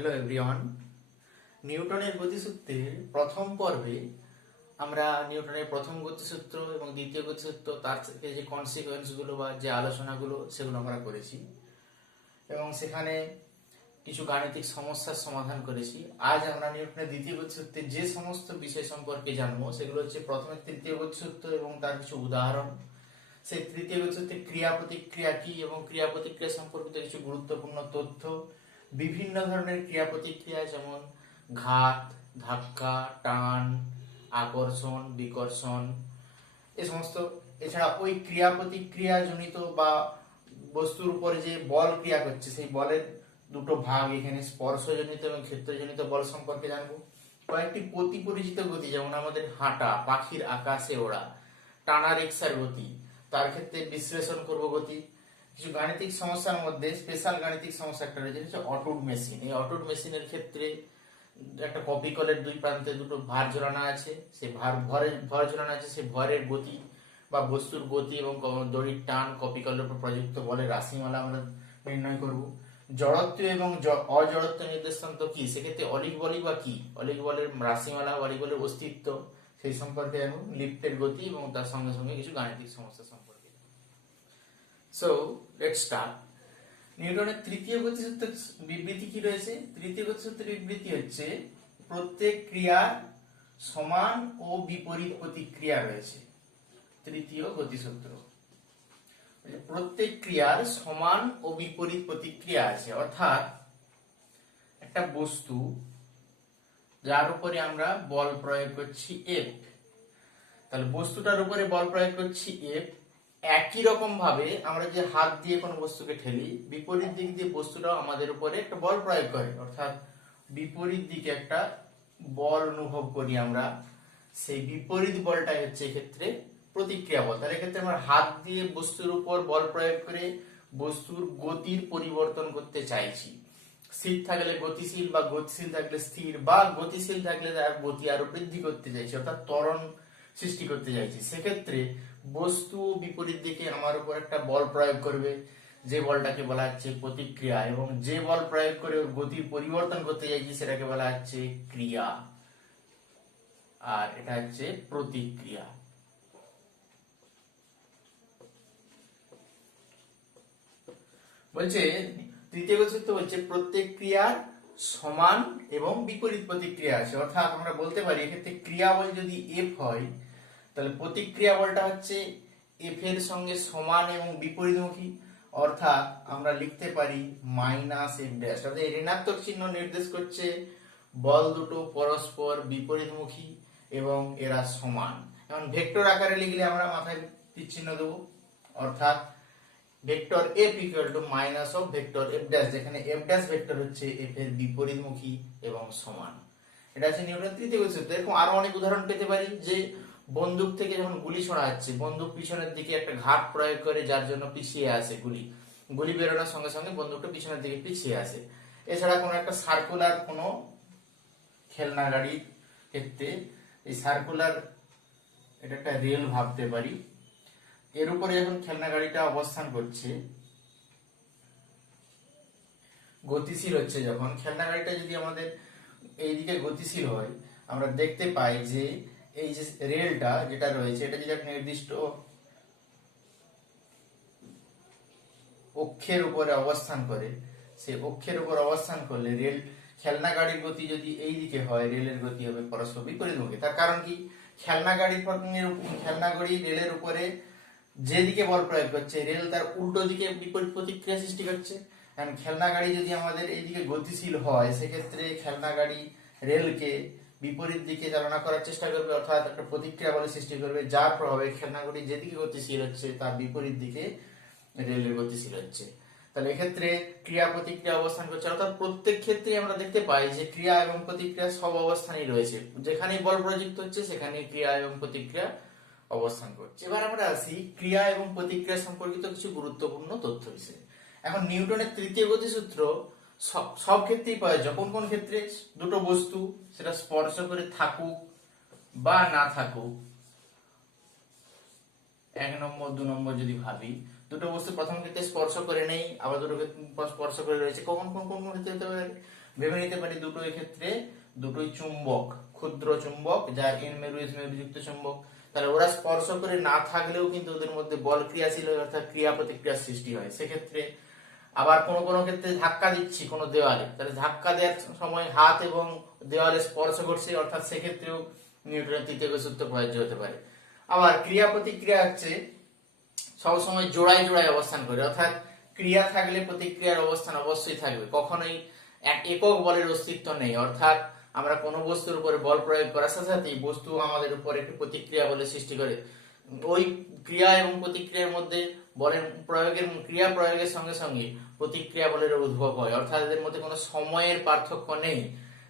Hello everyone. নিউটনের গতিসূত্রের প্রথম পর্বে আমরা নিউটনের প্রথম গতিসূত্র এবং দ্বিতীয় গতিসূত্র তার থেকে যে কনসিকোয়েন্সগুলো বা যে আলোচনাগুলো সেগুলো আমরা করেছি এবং সেখানে কিছু গাণিতিক সমস্যার সমাধান করেছি। আজ আমরা নিউটনের দ্বিতীয় গতিসূত্রের যে সমস্ত বিষয় সম্পর্কে জানবো সেগুলো হচ্ছে প্রথমে তৃতীয় গতিসূত্র এবং তার কিছু উদাহরণ, সেই তৃতীয় গতিসূত্রের ক্রিয়া প্রতিক্রিয়া কি এবং ক্রিয়া প্রতিক্রিয়া সম্পর্কিত কিছু গুরুত্বপূর্ণ তথ্য, বিভিন্ন ধরনের ক্রিয়া প্রতিক্রিয়া যেমন ঘাত, ধাক্কা, টান, আকর্ষণ, বিকর্ষণ, এই সমস্ত। এছাড়া ওই ক্রিয়া প্রতিক্রিয়া জনিত বা বস্তুর উপরে যে বল ক্রিয়া করছে সেই বলের দুটো ভাগ, এখানে স্পর্শজনিত এবং ক্ষেত্রজনিত বল সম্পর্কে জানবো। কয়েকটি অতি পরিচিত গতি যেমন আমাদের হাঁটা, পাখির আকাশে ওড়া, টানা রিক্সার গতি, তার ক্ষেত্রে বিশ্লেষণ করব গতি। কিছু গাণিতিক সমস্যার মধ্যে স্পেশাল গাণিতিক সমস্যা একটা রয়েছে, হচ্ছে অটুট মেশিন। এই অটুট মেশিনের ক্ষেত্রে একটা কপি কলের দুই প্রান্তে দুটো ভার ঝোলানো আছে, সেই ভর ঝোলানো আছে, সেই ভরের গতি বা বস্তুর গতি এবং দড়ির টান, কপি কলের উপর প্রযুক্ত বলের রাশিমালা আমরা নির্ণয় করব। জড়ত্ব এবং অজড়ত্ব নির্দেশাঙ্ক কি, সেক্ষেত্রে অলিক বলই বা কি, অলিক বলের রাশিমালা, অলিক বলের অস্তিত্ব সেই সম্পর্কে জানবো। লিফটের গতি এবং তার সঙ্গে সঙ্গে কিছু গাণিতিক সমস্যা সম্পর্কে। So let's start. নিউটনের তৃতীয় গতিসূত্রের বিবৃতি কি রয়েছে? তৃতীয় গতিসূত্রের বিবৃতি হচ্ছে প্রত্যেক ক্রিয়ার সমান ও বিপরীত প্রতিক্রিয়া রয়েছে। তৃতীয় গতিসূত্র, প্রত্যেক ক্রিয়ার সমান ও বিপরীত প্রতিক্রিয়া আছে, অর্থাৎ একটা বস্তু যার উপরে আমরা বল প্রয়োগ করছি এফ, তাহলে বস্তুটার উপরে বল প্রয়োগ করছি এফ, একই রকম ভাবে আমরা যে হাত দিয়ে কোনো বস্তুকে ঠেলি, বিপরীত দিক দিয়ে বস্তুটাও আমাদের উপরে একটা বল প্রয়োগ করে, অর্থাৎ বিপরীত দিকে একটা বল অনুভব করি আমরা। সেই বিপরীত বলটাই হচ্ছে এক্ষেত্রে প্রতিক্রিয়া বল। তাহলে এক্ষেত্রে আমরা হাত দিয়ে বস্তুর উপর বল প্রয়োগ করে বস্তুর গতির পরিবর্তন করতে চাইছি। স্থির থাকলে গতিশীল বা গতিশীল থাকলে স্থির বা গতিশীল থাকলে তার গতি আরো বৃদ্ধি করতে চাইছি, অর্থাৎ ত্বরণ সৃষ্টি করতে চাইছি। সেক্ষেত্রে বস্তু বিপরীত দিকে আমার উপর একটা বল প্রয়োগ করবে, যে বলটাকে বলা হচ্ছে প্রতিক্রিয়া, এবং যে বল প্রয়োগ করে ওর গতির পরিবর্তন করতে চাইছি সেটাকে বলা হচ্ছে ক্রিয়া, আর এটা হচ্ছে প্রতিক্রিয়া। বলছে তৃতীয় গতিসূত্র বলছে প্রত্যেক ক্রিয়ার সমান এবং বিপরীত প্রতিক্রিয়া আছে, অর্থাৎ আমরা বলতে পারি এক্ষেত্রে ক্রিয়া বল যদি এফ হয় তাহলে প্রতিক্রিয়া বলটা হচ্ছে এফ এর সঙ্গে সমান এবং বিপরীতমুখী, অর্থাৎ আমরা লিখতে পারি মাইনাস এফ ড্যাশ। অর্থাৎ এই ঋণাত্মক চিহ্ন নির্দেশ করছে বল দুটো পরস্পর বিপরীতমুখী এবং এরা সমান। এখন ভেক্টর আকারে লিখলে আমরা মাথায় তীর চিহ্ন দেবো, অর্থাৎ vector F equal to minus of vector F dash, যেখানে এফ ড্যাশ ভেক্টর হচ্ছে এফ এর বিপরীতমুখী এবং সমান। এটা হচ্ছে নিউটনের তৃতীয় গতিসূত্র। এরকম আরো অনেক উদাহরণ পেতে পারি, যে বন্দুক থেকে যখন গুলি ছোড়া হচ্ছে, বন্দুক পিছনের দিকে একটা ঘাত প্রয়োগ করে যার জন্য পিছিয়ে আসে গুলি বেরোনোর সঙ্গে সঙ্গে বন্দুকটা পিছনের দিকে পিছিয়ে আসে। এছাড়া কোনো একটা সার্কুলার কোনো খেলনা গাড়ির ক্ষেত্রে এই সার্কুলার, এটা একটা রেল ভাবতে পারি, এর উপরে যখন খেলনা গাড়িটা অবস্থান করছে, গতিশীল হচ্ছে যখন খেলনা গাড়িটা, যদি আমাদের এইদিকে গতিশীল হয় আমরা দেখতে পাই যে এই যে রেলটা যেটা রয়েছে এটা যদি একটা নির্দিষ্ট অক্ষের উপরে অবস্থান করে, সেই অক্ষের উপর অবস্থান করলে রেল, খেলনা গাড়ির গতি যদি এই দিকে হয় রেলের গতি হবে পরস্পর বিপরীতমুখী। তার কারণ কি, খেলনা গাড়ি রেলের উপরে যেদিকে বল প্রয়োগ করছে রেল তার উল্টো দিকে বিপরীত প্রতিক্রিয়া সৃষ্টি করছে। কারণ খেলনা গাড়ি যদি আমাদের এইদিকে গতিশীল হয় সেক্ষেত্রে খেলনা গাড়ি রেলকে বিপরীত দিকে চালনা করার চেষ্টা করবে, অর্থাৎ একটা প্রতিক্রিয়া বলের সৃষ্টি করবে, যার প্রভাবে খেলনা গাড়ি যেদিকে গতিশীল হচ্ছে তার বিপরীত দিকে রেলের গতিশীল হচ্ছে। তাহলে এক্ষেত্রে ক্রিয়া প্রতিক্রিয়া অবস্থান করছে, অর্থাৎ প্রত্যেক ক্ষেত্রে আমরা দেখতে পাই যে ক্রিয়া এবং প্রতিক্রিয়া সব অবস্থানেই রয়েছে, যেখানেই বল প্রযুক্ত হচ্ছে সেখানেই ক্রিয়া এবং প্রতিক্রিয়া অবস্থান করছে। এবার আমরা আসি ক্রিয়া এবং প্রতিক্রিয়া সম্পর্কিত কিছু গুরুত্বপূর্ণ তথ্য বিষয়ে। এখন নিউটনের তৃতীয় গতিসূত্র সব ক্ষেত্রেই পাওয়া যায়। কোন ক্ষেত্রে? দুটো বস্তু সেটা স্পর্শ করে থাকুক বা না থাকুক, 1 নম্বর 2 নম্বর যদি ভাবি, দুটো বস্তু প্রথম ক্ষেত্রে স্পর্শ করে নেই, আবার দুটো স্পর্শ করে রয়েছে, কোন ক্ষেত্রে হতে পারে? ভেবে নিতে পারি দুটো এক্ষেত্রে দুটোই চুম্বক, ক্ষুদ্র চুম্বক, যার এন মেরু এস মেরু যুক্ত চুম্বক। তাহলে ওরা স্পর্শ করে না থাকলেও কিন্তু ওদের মধ্যে বল ক্রিয়াশীল হয়, অর্থাৎ ক্রিয়া প্রতিক্রিয়ার সৃষ্টি হয়। সেক্ষেত্রে আবার কোনো কোনো ক্ষেত্রে ধাক্কা দিচ্ছি কোনো দেওয়ালে, তাহলে ধাক্কা দেওয়ার সময় হাত এবং দেওয়ালে স্পর্শ করছে, অর্থাৎ সেক্ষেত্রেও নিউটনের তৃতীয় গতির সূত্র প্রযোজ্য হতে পারে। আবার ক্রিয়া প্রতিক্রিয়া হচ্ছে সবসময় জোড়ায় জোড়ায় অবস্থান করে, অর্থাৎ ক্রিয়া থাকলে প্রতিক্রিয়ার অবস্থান অবশ্যই থাকবে, কখনোই একক বলের অস্তিত্ব নেই। অর্থাৎ আমরা কোনো বস্তুর উপরে বল প্রয়োগ করার সাথে সাথেই বস্তু আমাদের উপর একটি প্রতিক্রিয়া বলে সৃষ্টি করে। ওই ক্রিয়া এবং প্রতিক্রিয়ার মধ্যে বলের প্রয়োগের ক্রিয়া প্রয়োগের সঙ্গে সঙ্গে প্রতিক্রিয়া বলের উদ্ভব হয়, অর্থাৎ এদের মধ্যে কোনো সময়ের পার্থক্য নেই।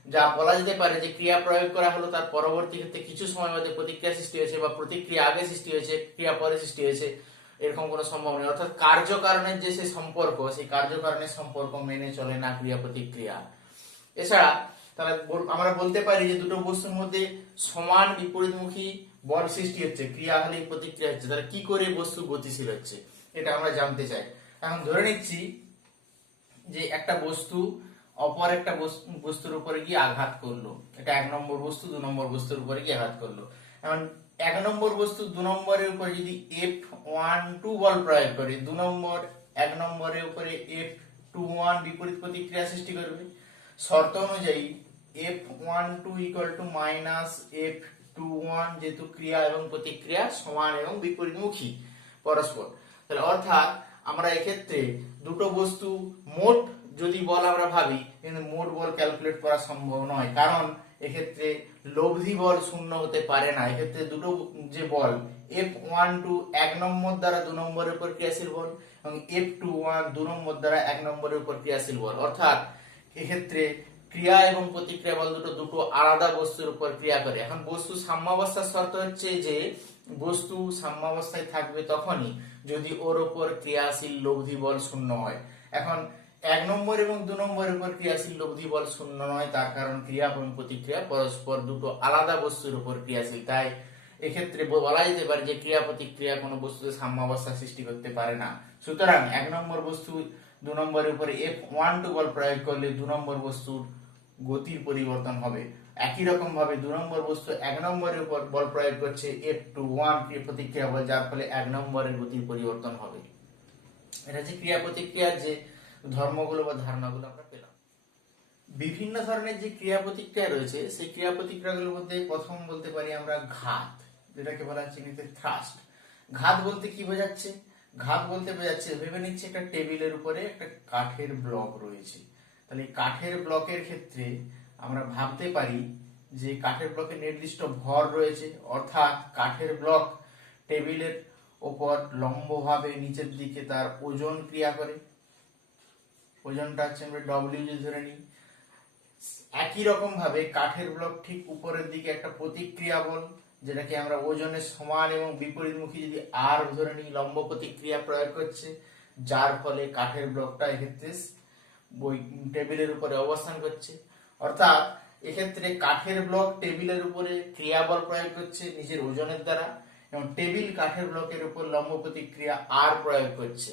যা বলা যেতে পারে যে ক্রিয়া প্রয়োগ করা হলো, তার পরবর্তী ক্ষেত্রে কিছু সময় মধ্যে প্রতিক্রিয়া সৃষ্টি হয়েছে, বা প্রতিক্রিয়া আগে সৃষ্টি হয়েছে ক্রিয়া পরে সৃষ্টি হয়েছে, এরকম কোনো সম্ভব নেই। অর্থাৎ কার্যকারণের যে সেই সম্পর্ক, সেই কার্যকারণের সম্পর্ক মেনে চলে না ক্রিয়া প্রতিক্রিয়া। এছাড়া তাহলে আমরা বলতে পারি যে দুটো বস্তুর মধ্যে সমান বিপরীতমুখী বল সৃষ্টি হচ্ছে, ক্রিয়া হলে প্রতিক্রিয়া হচ্ছে, তাহলে কি করে বস্তু গতিশীল হচ্ছে এটা আমরা জানতে চাই। এখন ধরে নিচ্ছি যে একটা বস্তু অপর একটা বস্তুর উপরে গিয়ে আঘাত করলো, এটা 1 নম্বর বস্তু 2 নম্বর বস্তুর উপরে গিয়ে আঘাত করলো। এখন 1 নম্বর বস্তু 2 নম্বরের উপরে যদি F12 বল প্রয়োগ করে, 1 নম্বরের উপরে F21 বিপরীত প্রতিক্রিয়া সৃষ্টি করবে। শর্ত অনুযায়ী F12 equal to minus F21, যেহেতু ক্রিয়া এবং প্রতিক্রিয়া সমান এবং বিপরীতমুখী পরস্পর, তাহলে অর্থাৎ আমরা এক্ষেত্রে দুটো বস্তু মোট যদি বল আমরা ভাবি, কিন্তু মোট বল ক্যালকুলেট করা সম্ভব নয়, কারণ এক্ষেত্রে লব্ধি বল শূন্য হতে পারে না। এক্ষেত্রে দুটো যে বল F12 1 নম্বর দ্বারা 2 নম্বরের উপর ক্রিয়াশীল বল, এবং F21 2 নম্বর দ্বারা 1 নম্বরের উপর ক্রিয়াশীল বল, অর্থাৎ এক্ষেত্রে ক্রিয়া এবং প্রতিক্রিয়া বল দুটো আলাদা বস্তুর উপর ক্রিয়া করে। এখন বস্তু সাম্যাবস্থার শর্ত হচ্ছে যে বস্তু সাম্যাবস্থায় থাকবে তখনই যদি ওর উপর ক্রিয়াশীল লব্ধি বল শূন্য হয়। এখন 1 নম্বর এবং 2 নম্বরের উপর ক্রিয়াশীল লব্ধি বল শূন্য নয়, তার কারণ ক্রিয়া এবং প্রতিক্রিয়া পরস্পর দুটো আলাদা বস্তুর উপর ক্রিয়াশীল। তাই এক্ষেত্রে বলা যেতে পারে যে ক্রিয়া প্রতিক্রিয়া কোনো বস্তুতে সাম্যাবস্থা সৃষ্টি করতে পারে না। সুতরাং 1 নম্বর বস্তু 2 নম্বরের উপরে F12 বল প্রয়োগ করলে 2 নম্বর বস্তুর গতির পরিবর্তন হবে। একই রকম ভাবে 2 নম্বর বস্তু 1 নম্বরের উপর বল প্রয়োগ করছে F21 প্রতিক্রিয়া বল, যার ফলে 1 নম্বরের গতির পরিবর্তন হবে। এটা যে ক্রিয়া প্রতিক্রিয়ার যে ধর্মগুলো বা ধারণাগুলো আমরা পেলাম। বিভিন্ন ধরনের যে ক্রিয়া প্রতিক্রিয়া রয়েছে, সেই ক্রিয়া প্রতিক্রিয়াগুলোর মধ্যে প্রথম বলতে পারি আমরা ঘাত, যেটাকে বলা হচ্ছে ইংরেজিতে থ্রাস্ট। ঘাত বলতে কি বোঝাচ্ছে? ঘাত বলতে বোঝাচ্ছে, ভেবে নিচ্ছে একটা টেবিলের উপরে একটা কাঠের ব্লক রয়েছে, তাহলে কাঠের ব্লকের ক্ষেত্রে আমরা ভাবতে পারি যে কাঠের ব্লকে নির্দিষ্ট ভর রয়েছে, অর্থাৎ কাঠের ব্লক টেবিলের ওপর লম্বভাবে নিচের দিকে তার ওজন ক্রিয়া করে, ওজনটা হচ্ছে আমরা ডব্লিউ যদি ধরে নিই। একই রকম ভাবে কাঠের ব্লক ঠিক উপরের দিকে একটা প্রতিক্রিয়া বল, যেটাকে আমরা ওজনের সমান এবং বিপরীতমুখী যদি আর ধরে নিই, লম্ব প্রতিক্রিয়া প্রয়োগ করছে, যার ফলে কাঠের ব্লকটা এক্ষেত্রে ওই টেবিলের উপরে অবস্থান করছে। অর্থাৎ এক্ষেত্রে কাঠের ব্লক টেবিলের উপরে ক্রিয়া বল প্রয়োগ করছে নিজের ওজনের দ্বারা, এবং টেবিল কাঠের ব্লকের উপর লম্ব প্রতিক্রিয়া আর প্রয়োগ করছে।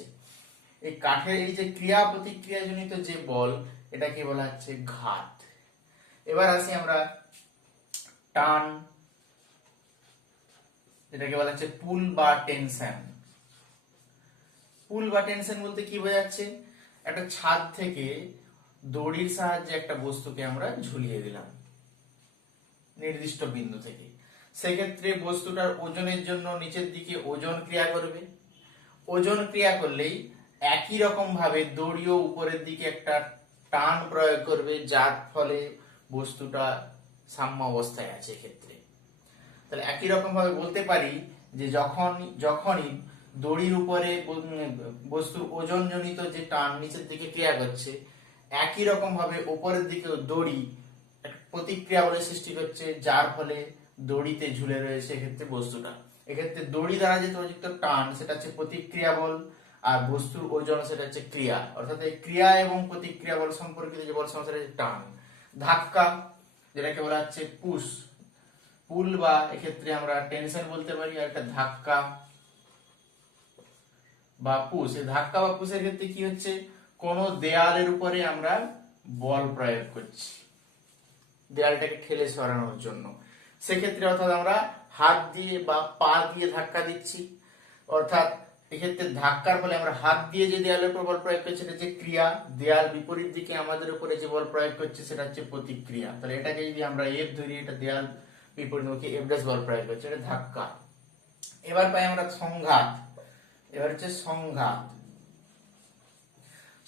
এই কাঠের এই যে ক্রিয়া প্রতিক্রিয়া জনিত যে বল, এটাকে বলা হচ্ছে ঘাত। এবার আসি আমরা টান, যেটাকে বলা হচ্ছে পুল বা টেনশন। পুল বা টেনশন বলতে কি বোঝাচ্ছে? একটা ছাদ থেকে দড়ির সাহায্যে একটা বস্তুকে আমরা ঝুলিয়ে দিলাম নির্দিষ্ট বিন্দু থেকে, সেক্ষেত্রে বস্তুটার ওজনের জন্য নিচের দিকে ওজন ক্রিয়া করবে। ওজন ক্রিয়া করলেই একই রকম ভাবে দড়িও উপরের দিকে একটা টান প্রয়োগ করবে, যার ফলে বস্তুটা সাম্য অবস্থায় আছে। ক্ষেত্রে তাহলে একই রকম ভাবে বলতে পারি যে যখনই দড়ির উপরে বস্তুর ওজন জনিত যে টান নিচের দিকে ক্রিয়া করছে, একই রকম ভাবে উপরের দিকে দড়ি প্রতিক্রিয়া বলে সৃষ্টি করছে, যার ফলে দড়িতে ঝুলে রয়েছে এক্ষেত্রে বস্তুটা। এক্ষেত্রে দড়ি দ্বারা যে প্রযুক্ত টান সেটা হচ্ছে প্রতিক্রিয়া বল, আর বস্তুর ওজন সেটা হচ্ছে ক্রিয়া। অর্থাৎ এই ক্রিয়া এবং প্রতিক্রিয়া বল সম্পর্কিত যে বল সেটা হচ্ছে টান। ধাক্কা, যেটাকে বলা হচ্ছে পুশ, পুল বা এক্ষেত্রে আমরা টেনশন বলতে পারি, আর একটা ধাক্কা বা পুশ। এই ধাক্কা বা পুশের ক্ষেত্রে কি হচ্ছে, কোন দেয়ালের উপরে আমরা বল প্রয়োগ করছি দেয়ালটাকে ঠেলে সরানোর জন্য। সেক্ষেত্রে অর্থাৎ আমরা হাত দিয়ে বা পা দিয়ে ধাক্কা দিচ্ছি, অর্থাৎ এক্ষেত্রে ধাক্কার ফলে আমরা হাত দিয়ে যে দেয়ালের উপর বল প্রয়োগ করছি সেটা হচ্ছে ক্রিয়া, দেয়াল বিপরীত দিকে আমাদের উপরে যে বল প্রয়োগ করছে সেটা হচ্ছে প্রতিক্রিয়া। তাহলে এটাকে যদি আমরা এফ ধরি, এটা দেয়াল বিপরীতমুখী এফ ড্যাশ বল প্রয়োগ করছে, এটা ধাক্কা। এবার পাই আমরা সংঘাত। এবার হচ্ছে সংঘাত।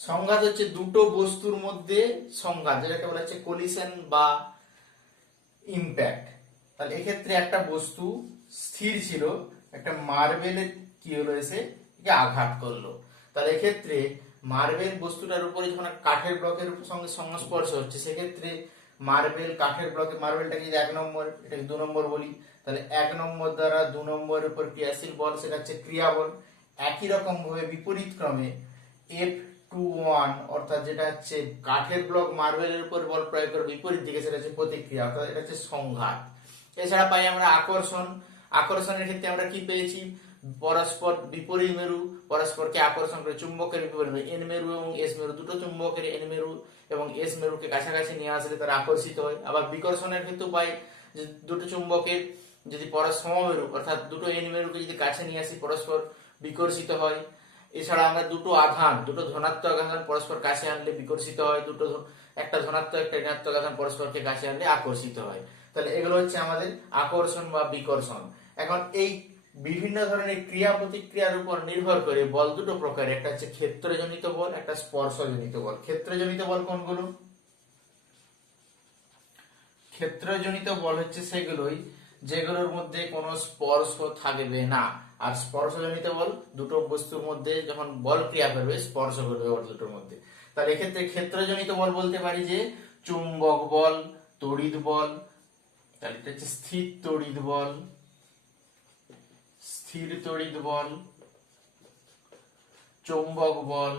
সংঘাত হচ্ছে দুটো বস্তুর মধ্যে সংঘাত, যেটাকে বলা হচ্ছে কোলিশন বা ইম্প্যাক্ট। তাহলে এক্ষেত্রে একটা বস্তু স্থির ছিল, একটা মার্বেলের কি হলো, এসে একে আঘাত করলো। তাহলে এক্ষেত্রে মার্বেল বস্তুটার উপরে যখন কাঠের ব্লকের সঙ্গে সংস্পর্শ হচ্ছে, সেক্ষেত্রে মার্বেল কাঠের ব্লকে, মার্বেলটাকে যদি 1 নম্বর, এটাকে 2 নম্বর বলি, তাহলে 1 নম্বর দ্বারা 2 নম্বরের উপর ক্রিয়াশীল বল, সেটা হচ্ছে ক্রিয়া বল। একই রকম ভাবে বিপরীত ক্রমে F21 অর্থাৎ যেটা হচ্ছে কাঠের ব্লক মার্বেলের উপর বল প্রয়োগ করে বিপরীত দিকে, সেটা হচ্ছে প্রতিক্রিয়া, অর্থাৎ এটা হচ্ছে সংঘাত। এছাড়া পাই আমরা আকর্ষণ। আকর্ষণের ক্ষেত্রে আমরা কি পেয়েছি, পরস্পর বিপরীত মেরু পরস্পরকে আকর্ষণ করে, চুম্বকের বিপরীত মেরু, এন মেরু এবং এস মেরু, দুটো চুম্বকের এন মেরু এবং এস মেরুকে কাছাকাছি নিয়ে আসলে তারা আকর্ষিত হয়। আবার বিকর্ষণের ক্ষেত্রেও পাই যে দুটো চুম্বকের যদি সমমেরু অর্থাৎ দুটো এন মেরুকে যদি কাছে নিয়ে আসি, পরস্পর বিকর্ষিত হয়। এছাড়া আমরা দুটো আধান, দুটো ধনাত্মক আধান পরস্পর কাছে আনলে বিকর্ষিত হয়, একটা ধনাত্মক একটা ঋণাত্মক আধান পরস্পরকে কাছে আনলে আকর্ষিত হয়। তাহলে এগুলো হচ্ছে আমাদের আকর্ষণ বা বিকর্ষণ। এখন এই বিভিন্ন ধরনের ক্রিয়া প্রতিক্রিয়ার উপর নির্ভর করে বল দুটো প্রকার, একটা হচ্ছে ক্ষেত্রজনিত বল, একটা স্পর্শজনিত বল। ক্ষেত্রজনিত বল কোনগুলো? ক্ষেত্রজনিত বল হচ্ছে সেগুলোই যেগুলোর মধ্যে কোনো স্পর্শ থাকবে না। আর স্পর্শজনিত বল দুটো বস্তুর মধ্যে যখন বল ক্রিয়া করবে, স্পর্শ করবে বল দুটোর মধ্যে। তাহলে এক্ষেত্রে ক্ষেত্রজনিত বল বলতে পারি যে চুম্বক বল, তড়িৎ বল। তাহলে এটা হচ্ছে স্থির তড়িৎ বল, স্থির তড়িৎ বল, চৌম্বক বল,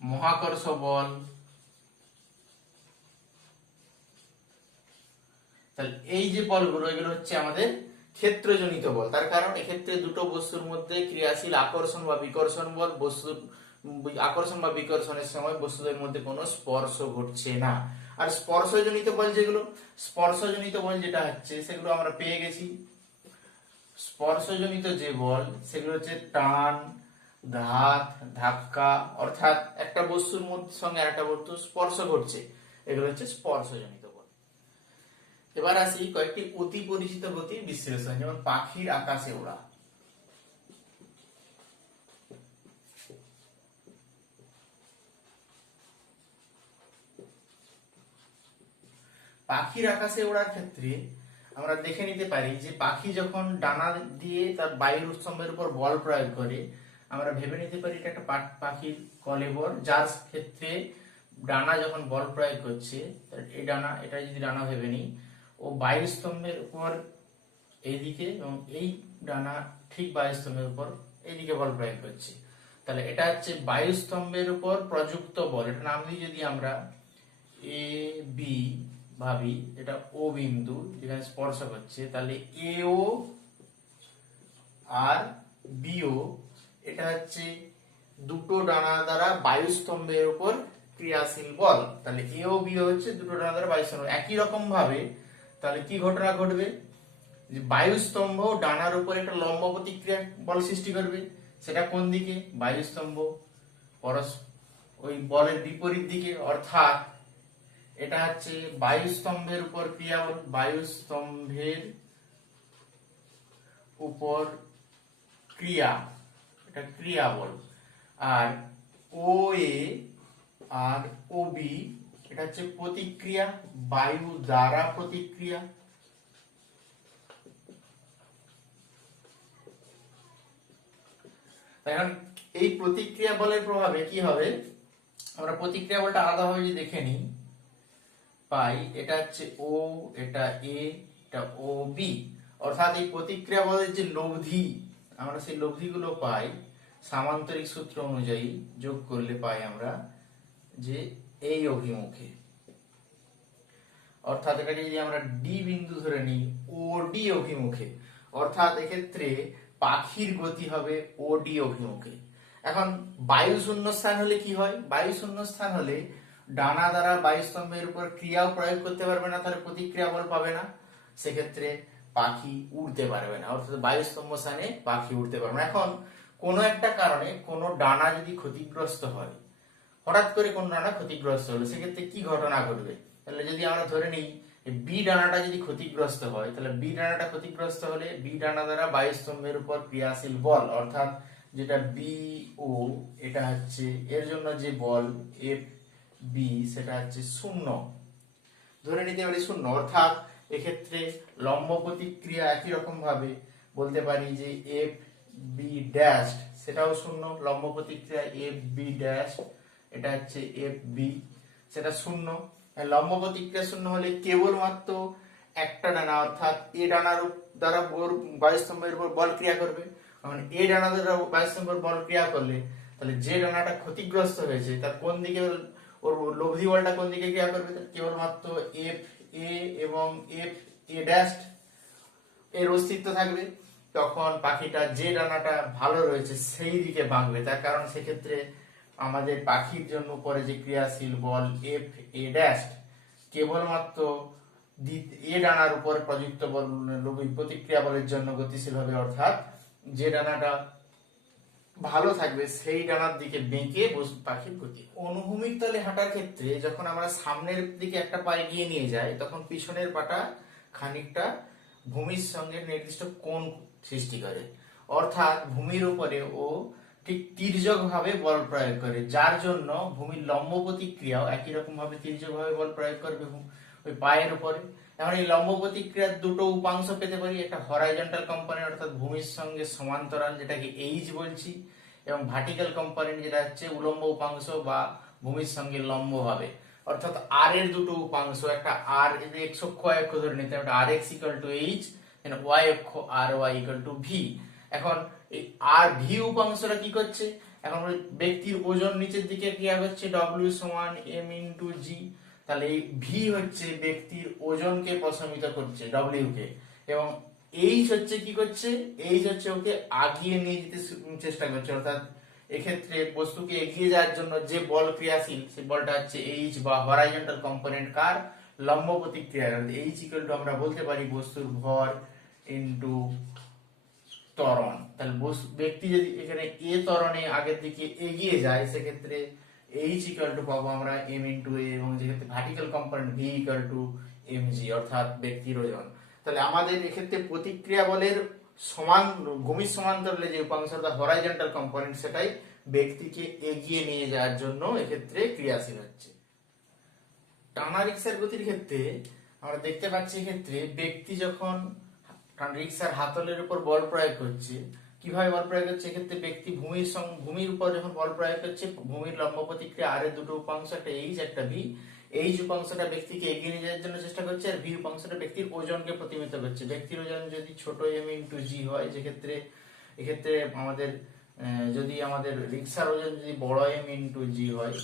মহাকর্ষ বল। তাহলে এই যে বলগুলো, এগুলো হচ্ছে আমাদের ক্ষেত্রজনিত বল। তার কারণ এক্ষেত্রে দুটো বস্তুর মধ্যে ক্রিয়াশীল আকর্ষণ বা বিকর্ষণ বল, বস্তুর আকর্ষণ বা বিকর্ষণের সময় বস্তুদের মধ্যে কোনো স্পর্শ ঘটছে না। আর স্পর্শজনিত বল যেগুলো, স্পর্শজনিত বল যেটা হচ্ছে সেগুলো আমরা পেয়ে গেছি। স্পর্শজনিত যে বল সেগুলো হচ্ছে টান, ঘাত, ধাক্কা, অর্থাৎ একটা বস্তুর মধ্যে সঙ্গে আরেকটা বস্তু স্পর্শ ঘটছে, এগুলো হচ্ছে স্পর্শজনিত বল। এবার আসি কয়েকটি অতি পরিচিত গতির বিশ্লেষণ, যেমন পাখির আকাশে ওড়া। পাখির আকাশে ওড়ার ক্ষেত্রে আমরা দেখে নিতে পারি যে পাখি যখন ডানা দিয়ে তার বায়ুর স্তম্ভের উপর বল প্রয়োগ করে, আমরা ভেবে নিতে পারি এটা একটা পাখির কলেবর, যার ক্ষেত্রে ডানা যখন বল প্রয়োগ করছে, এই ডানা, এটা যদি ডানা ভেবে নিই, ও বায়ুস্তম্ভের উপর এইদিকে এবং এই ডানা ঠিক বায়ুস্তম্ভের উপর এইদিকে বল প্রয়োগ করছে। তাহলে এটা হচ্ছে বায়ুস্তম্ভের উপর প্রযুক্ত বল। এটা নাম দিয়ে যদি আমরা এ বি ভাবি, এটা ও বিন্দু যেখানে স্পর্শ করছে, তাহলে এ ও আর বিও, এটা হচ্ছে দুটো ডানা দ্বারা বায়ুস্তম্ভের উপর ক্রিয়াশীল বল। তাহলে এ ও বিও হচ্ছে দুটো ডানা দ্বারা বায়ুস্তম্ভ। একই রকম ভাবে তাহলে কি ঘটনা ঘটবে, যে বায়ুস্তম্ভ ডানার উপর একটা লম্ব প্রতিক্রিয়া বল সৃষ্টি করবে। সেটা কোন দিকে? বায়ুস্তম্ভ ওই বলের বিপরীত দিকে, অর্থাৎ এটা হচ্ছে বায়ুস্তম্ভের উপর ক্রিয়া বল, বায়ুস্তম্ভের উপর ক্রিয়া, এটা ক্রিয়া বল। আর ও এ আর ও বি, এটা হচ্ছে প্রতিক্রিয়া, বায়ু দ্বারা প্রতিক্রিয়া। এখন এই প্রতিক্রিয়া বলের প্রভাবে কি হবে, আমরা প্রতিক্রিয়া বলটা আলাদাভাবে যদি দেখে নিই, পাই এটা হচ্ছে ও, এটা এ, এটা ও বি। অর্থাৎ এই প্রতিক্রিয়া বলের যে লব্ধি, আমরা সেই লব্ধিগুলো পাই সামান্তরিক সূত্র অনুযায়ী যোগ করলে পাই আমরা যে এই অভিমুখে, অর্থাৎ এটাকে যদি আমরা ডি বিন্দু ধরে নিই, ও ডি অভিমুখে, অর্থাৎ এক্ষেত্রে পাখির গতি হবে ও ডি অভিমুখে। এখন বায়ু শূন্য স্থান হলে কি হয়? বায়ু শূন্য স্থান হলে ডানা দ্বারা বায়ুস্তম্ভের উপর ক্রিয়াও প্রয়োগ করতে পারবে না, তাহলে প্রতিক্রিয়া বল পাবে না, সেক্ষেত্রে পাখি উড়তে পারবে না, অর্থাৎ বায়ুস্তম্ভ স্থানে পাখি উড়তে পারবে না। এখন কোনো একটা কারণে কোনো ডানা যদি ক্ষতিগ্রস্ত হয়, হঠাৎ করে কোন ডানা ক্ষতিগ্রস্ত হলো, সেক্ষেত্রে কি ঘটনা ঘটবে? তাহলে যদি আমরা ধরে নিই বি ডানাটা যদি ক্ষতিগ্রস্ত হয়, তাহলে বি ডানাটা ক্ষতিগ্রস্ত হলে বি ডানা দ্বারা বায়ুস্তম্ভের উপর ক্রিয়াশীল বল, অর্থাৎ যেটা বি ও, এটা হচ্ছে এর জন্য যে বল এফ বি, সেটা হচ্ছে শূন্য, ধরে নিতে পারি শূন্য। অর্থাৎ এক্ষেত্রে লম্ব প্রতিক্রিয়া একই রকম ভাবে বলতে পারি যে এফ বি ড্যাশ, সেটাও শূন্য। লম্ব প্রতিক্রিয়া এফ বি ড্যাশ, এটা হচ্ছে এফ বি, সেটা শূন্য। লম্ব প্রতিক্রিয়া শূন্য হলে কেবলমাত্র একটা ডানা, অর্থাৎ এ ডানার দ্বারা বায়ুস্তম্ভের উপর বল ক্রিয়া করবে। কারণ এ ডানা দ্বারা বায়ুস্তম্ভের বল ক্রিয়া করলে তাহলে যে ডানাটা ক্ষতিগ্রস্ত হয়েছে তার কোন দিকে ওর লব্ধি বলটা কোন দিকে ক্রিয়া করবে? কেবলমাত্র এফ এ এবং এফ এ ড্যাশ এর অস্তিত্ব থাকবে। তখন পাখিটা যে ডানাটা ভালো রয়েছে সেই দিকে বাঁকবে, তার কারণ সেক্ষেত্রে আমাদের পাখির জন্য উপরে যে ক্রিয়াশীল বল এফ এ ড্যাশ কেবলমাত্র এ ডানার উপর প্রযুক্ত বল প্রতিক্রিয়া বলের জন্য গতিশীল হবে, অর্থাৎ যে ডানাটা ভালো থাকবে সেই ডানার দিকে বেঁকে পাখির গতি। অনুভূমিক তলে হাঁটার ক্ষেত্রে যখন আমরা সামনের দিকে একটা পা এগিয়ে নিয়ে যাই, তখন পিছনের পাটা খানিকটা ভূমির সঙ্গে নির্দিষ্ট কোণ সৃষ্টি করে, অর্থাৎ ভূমির উপরে ও ঠিক তির্যক ভাবে বল প্রয়োগ করে, যার জন্য ভূমির লম্ব প্রতিক্রিয়াও একই রকম ভাবে তির্যক ভাবে বল প্রয়োগ করবে ওই পায়ের উপরে। এখন এই লম্ব প্রতিক্রিয়ার দুটো উপাংশ পেতে পারি, একটা হরাইজন্টাল কম্পোনেন্ট অর্থাৎ ভূমির সঙ্গে সমান্তরাল, যেটাকে এইচ বলছি, এবং ভার্টিক্যাল কম্পোনেন্ট যেটা হচ্ছে উলম্ব উপাংশ বা ভূমির সঙ্গে লম্ব ভাবে, অর্থাৎ আর এর দুটো উপাংশ, একটা আর এক্স অক্ষ y অক্ষ ধরে নিতে, একটা আর x equal to h, y অক্ষ আর ওয়াই ইকুয়াল টু ভি। এখন এই আর ভি উপাংশটা কি করছে? এখন ব্যক্তির ওজন নিচের দিকে ক্রিয়া করছে, ডব্লিউ সমান এম ইন্টু জি, তাহলে এই ভি হচ্ছে ব্যক্তির ওজনকে প্রশমিত করছে ডব্লিউ কে, এবং এইচ হচ্ছে কি করছে? এইচ হচ্ছে ওকে আগিয়ে নিয়ে যেতে চেষ্টা করছে, অর্থাৎ এক্ষেত্রে বস্তুকে এগিয়ে যাওয়ার জন্য যে বল ক্রিয়াশীল সেই বলটা হচ্ছে এইচ বা হরাইজন্টাল কম্পোনেন্ট কার? লম্ব প্রতিক্রিয়া। এইচ ইকুয়াল টু আমরা বলতে পারি বস্তুর ভর ইনটু ত্বরণ। তাহলে ব্যক্তি যদি এখানে এ ত্বরণে আগের দিকে এগিয়ে যায়, সেক্ষেত্রে এইচ ইকুয়াল টু পাবো আমরা এম ইন্টু এ, এবং যেক্ষেত্রে vertical component V equal to M G, অর্থাৎ ব্যক্তির ওজন। তাহলে আমাদের এক্ষেত্রে প্রতিক্রিয়া বলের সমান ভূমির সমান্তরালে যে উপাংশটা হরাইজন্টাল কম্পোনেন্ট, সেটাই ব্যক্তিকে এগিয়ে নিয়ে যাওয়ার জন্য এক্ষেত্রে ক্রিয়াশীল হচ্ছে। টানা রিক্সার গতির ক্ষেত্রে আমরা দেখতে পাচ্ছি এক্ষেত্রে ব্যক্তি যখন রিক্সার হাতলের উপর বল প্রয়োগ করছে, কিভাবে বল প্রয়োগ করছে? এক্ষেত্রে ব্যক্তি ভূমির উপর যখন বল প্রয়োগ করছে, ভূমির লম্ব প্রতিক্রিয়া আর এর দুটো উপাংশ, একটা এইচ একটা ভি, এইচ উপাংশটা ব্যক্তিকে এগিয়ে নিয়ে যাওয়ার জন্য চেষ্টা করছে, আর ভি উপাংশটা ব্যক্তির ওজনকে প্রতিনিধিত্ব করছে। ব্যক্তির ওজন যদি ছোট এম ইন্টু জি হয়, যেক্ষেত্রে এক্ষেত্রে আমাদের যদি আমাদের রিক্সার ওজন যদি বড় এম ইন্টু জি হয়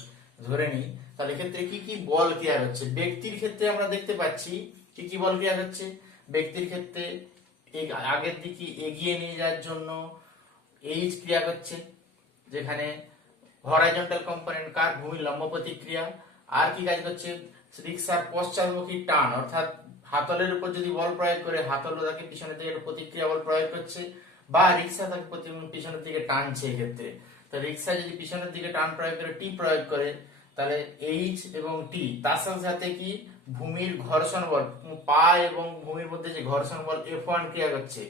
ধরে নিই, তাহলে এক্ষেত্রে কি কি বল ক্রিয়া হচ্ছে? ব্যক্তির ক্ষেত্রে আমরা দেখতে পাচ্ছি কি কি বল ক্রিয়া হচ্ছে। ব্যক্তির ক্ষেত্রে আগের দিকে এগিয়ে নিয়ে যাওয়ার জন্য এইচ ক্রিয়া করছে, যেখানে হরাইজন্টাল কম্পোনেন্ট কার? ভূমির লম্ব প্রতিক্রিয়া। আর কি কাজ করছে? রিক্সার পশ্চাৎমুখী টান, অর্থাৎ হাতলের উপর যদি বল প্রয়োগ করে, হাতল তাকে পিছনের দিকে প্রতিক্রিয়া বল প্রয়োগ করছে, বা রিক্সা তাকে পিছনের দিকে টানছে। এক্ষেত্রে তো রিক্সা যদি পিছনের দিকে টান প্রয়োগ করে, টি প্রয়োগ করে, তাহলে এইচ এবং টি, তার সাথে সাথে কি ভূমির ঘর্ষণ বল, পা এবং ভূমির মধ্যে যে ঘর্ষণ বল F1 ক্রিয়া করছে।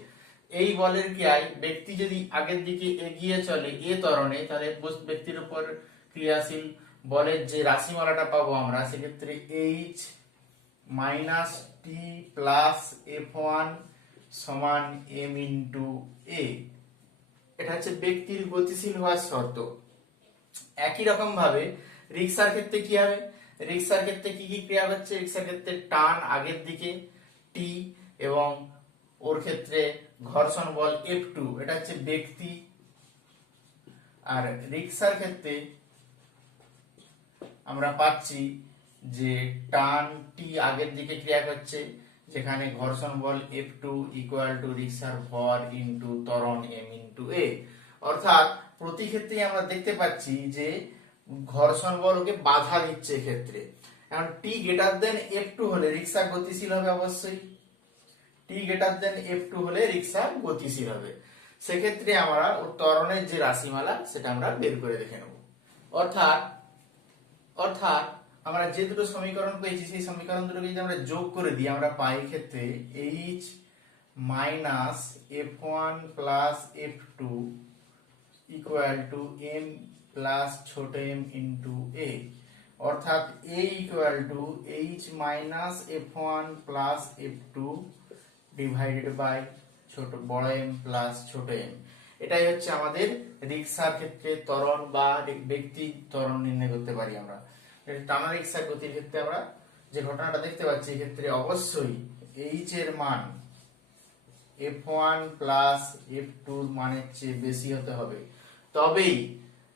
এই বলের ক্রিয়ায় ব্যক্তি যদি আগের দিকে এগিয়ে চলে এ ত্বরণে, তাহলে ব্যক্তির উপর ক্রিয়াশীল বলের যে রাশিমালাটা পাবো আমরা, সেক্ষেত্রে এইচ মাইনাস টি প্লাস F1 সমান এম ইন্টু এ। এটা হচ্ছে ব্যক্তির গতিশীল হওয়ার শর্ত। একই রকম ভাবে রিক্সার ক্ষেত্রে কি হবে? রিক্সার ক্ষেত্রে কি কি ক্রিয়া হচ্ছে? রিক্সার ক্ষেত্রে টান আগের দিকে টি, এবং ওর ক্ষেত্রে ঘর্ষণ বল F2, এটা হচ্ছে ব্যক্তি। আর রিক্সার ক্ষেত্রে আমরা পাচ্ছি যে টান টি আগের দিকে ক্রিয়া করছে, যেখানে ঘর্ষণ বল F2 ইকুয়াল টু রিক্সার ভর ইনটু ত্বরণ m ইনটু a, অর্থাৎ প্রতি ক্ষেত্রে আমরা দেখতে পাচ্ছি যে ঘর্ষণ বলকে বাধা দিচ্ছে এক্ষেত্রে। এখন টি গ্রেটার দেন F2 হলে রিক্সা গতিশীল হবে অবশ্যই, টি গ্রেটার দেন F2 হলে রিক্সা গতিশীল হবে। সেক্ষেত্রে আমরা ত্বরণের যে রাশিমালা সেটা আমরা বের করে দেখে নেব। অর্থাৎ অর্থাৎ আমরা যে দুটো সমীকরণ পেয়েছি সেই সমীকরণ দুটোকে যদি আমরা যোগ করে দিই আমরা পাই ক্ষেত্রে h minus f1 plus f2 equal to m plus ছোট m ইন্টু a, অর্থাৎ a equal to h minus f1 plus f2 divided by বড় m প্লাস ছোট m। এটাই হচ্ছে আমাদের রিক্সার ক্ষেত্রে ত্বরণ বা ব্যক্তি ত্বরণ নির্ণয় করতে পারি আমরা। টানা রিক্সার গতির ক্ষেত্রে আমরা যে ঘটনাটা দেখতে পাচ্ছি এক্ষেত্রে অবশ্যই h এর মান f1 প্লাস f2 এর মানের চেয়ে বেশি হতে হবে, তবেই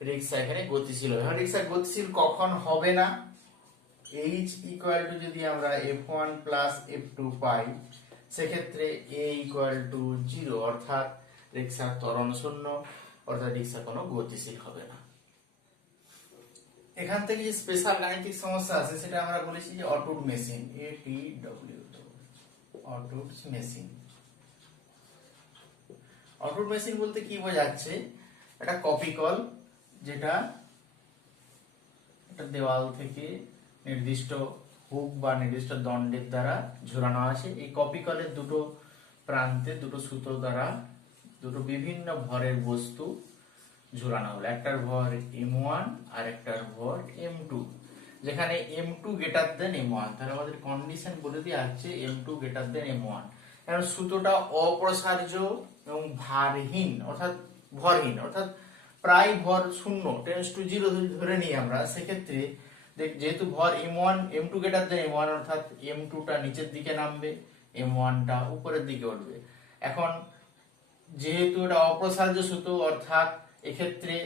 রিক্সা এখানে গতিশীল হবে। রিক্সা গতিশীল কখন হবে না? h ইকুয়াল টু যদি আমরা f1 প্লাস f2 পাই সেক্ষেত্রে a ইকুয়াল টু 0, অর্থাৎ রিক্সার ত্বরণ শূন্য, অর্থাৎ রিক্সা কোনো গতিশীল হবে না। এখান থেকে যে স্পেশাল গাণিতিক সমস্যা আছে সেটা আমরা বলেছি যে অটুট মেশিন, ATW, অটুট মেশিন। অটুট মেশিন বলতে কি বোঝাচ্ছে? এটা কপি কল যেটা একটা দেওয়াল থেকে নির্দিষ্ট হুক বা নির্দিষ্ট দণ্ডের দ্বারা ঝোলানো আছে। এই কপি কলের দুটো প্রান্তে দুটো সুতো দ্বারা দুটো বিভিন্ন ভরের বস্তু ঝোলানো হলো, একটার ভর m1 আর একটার ভর m2। যেখানে m2 গ্রেটার দেন m1, তাহলে আমাদের কন্ডিশন বলে দেওয়া আছে m2 গ্রেটার দেন m1। এখন সুতোটা অপ্রসার্য এবং ভারহীন অর্থাৎ ভরহীন, অর্থাৎ প্রায় ভর শূন্য, টেন্ডস টু 0 ধরে নিই আমরা। সেক্ষেত্রে যেহেতু ভর m1 m2 greater than m1, অর্থাৎ m2 টা নিচের দিকে নামবে, m1 টা উপরের দিকে উঠবে। এখন যেহেতু এটা অপ্রসার্য সুতো, অর্থাৎ এক্ষেত্রে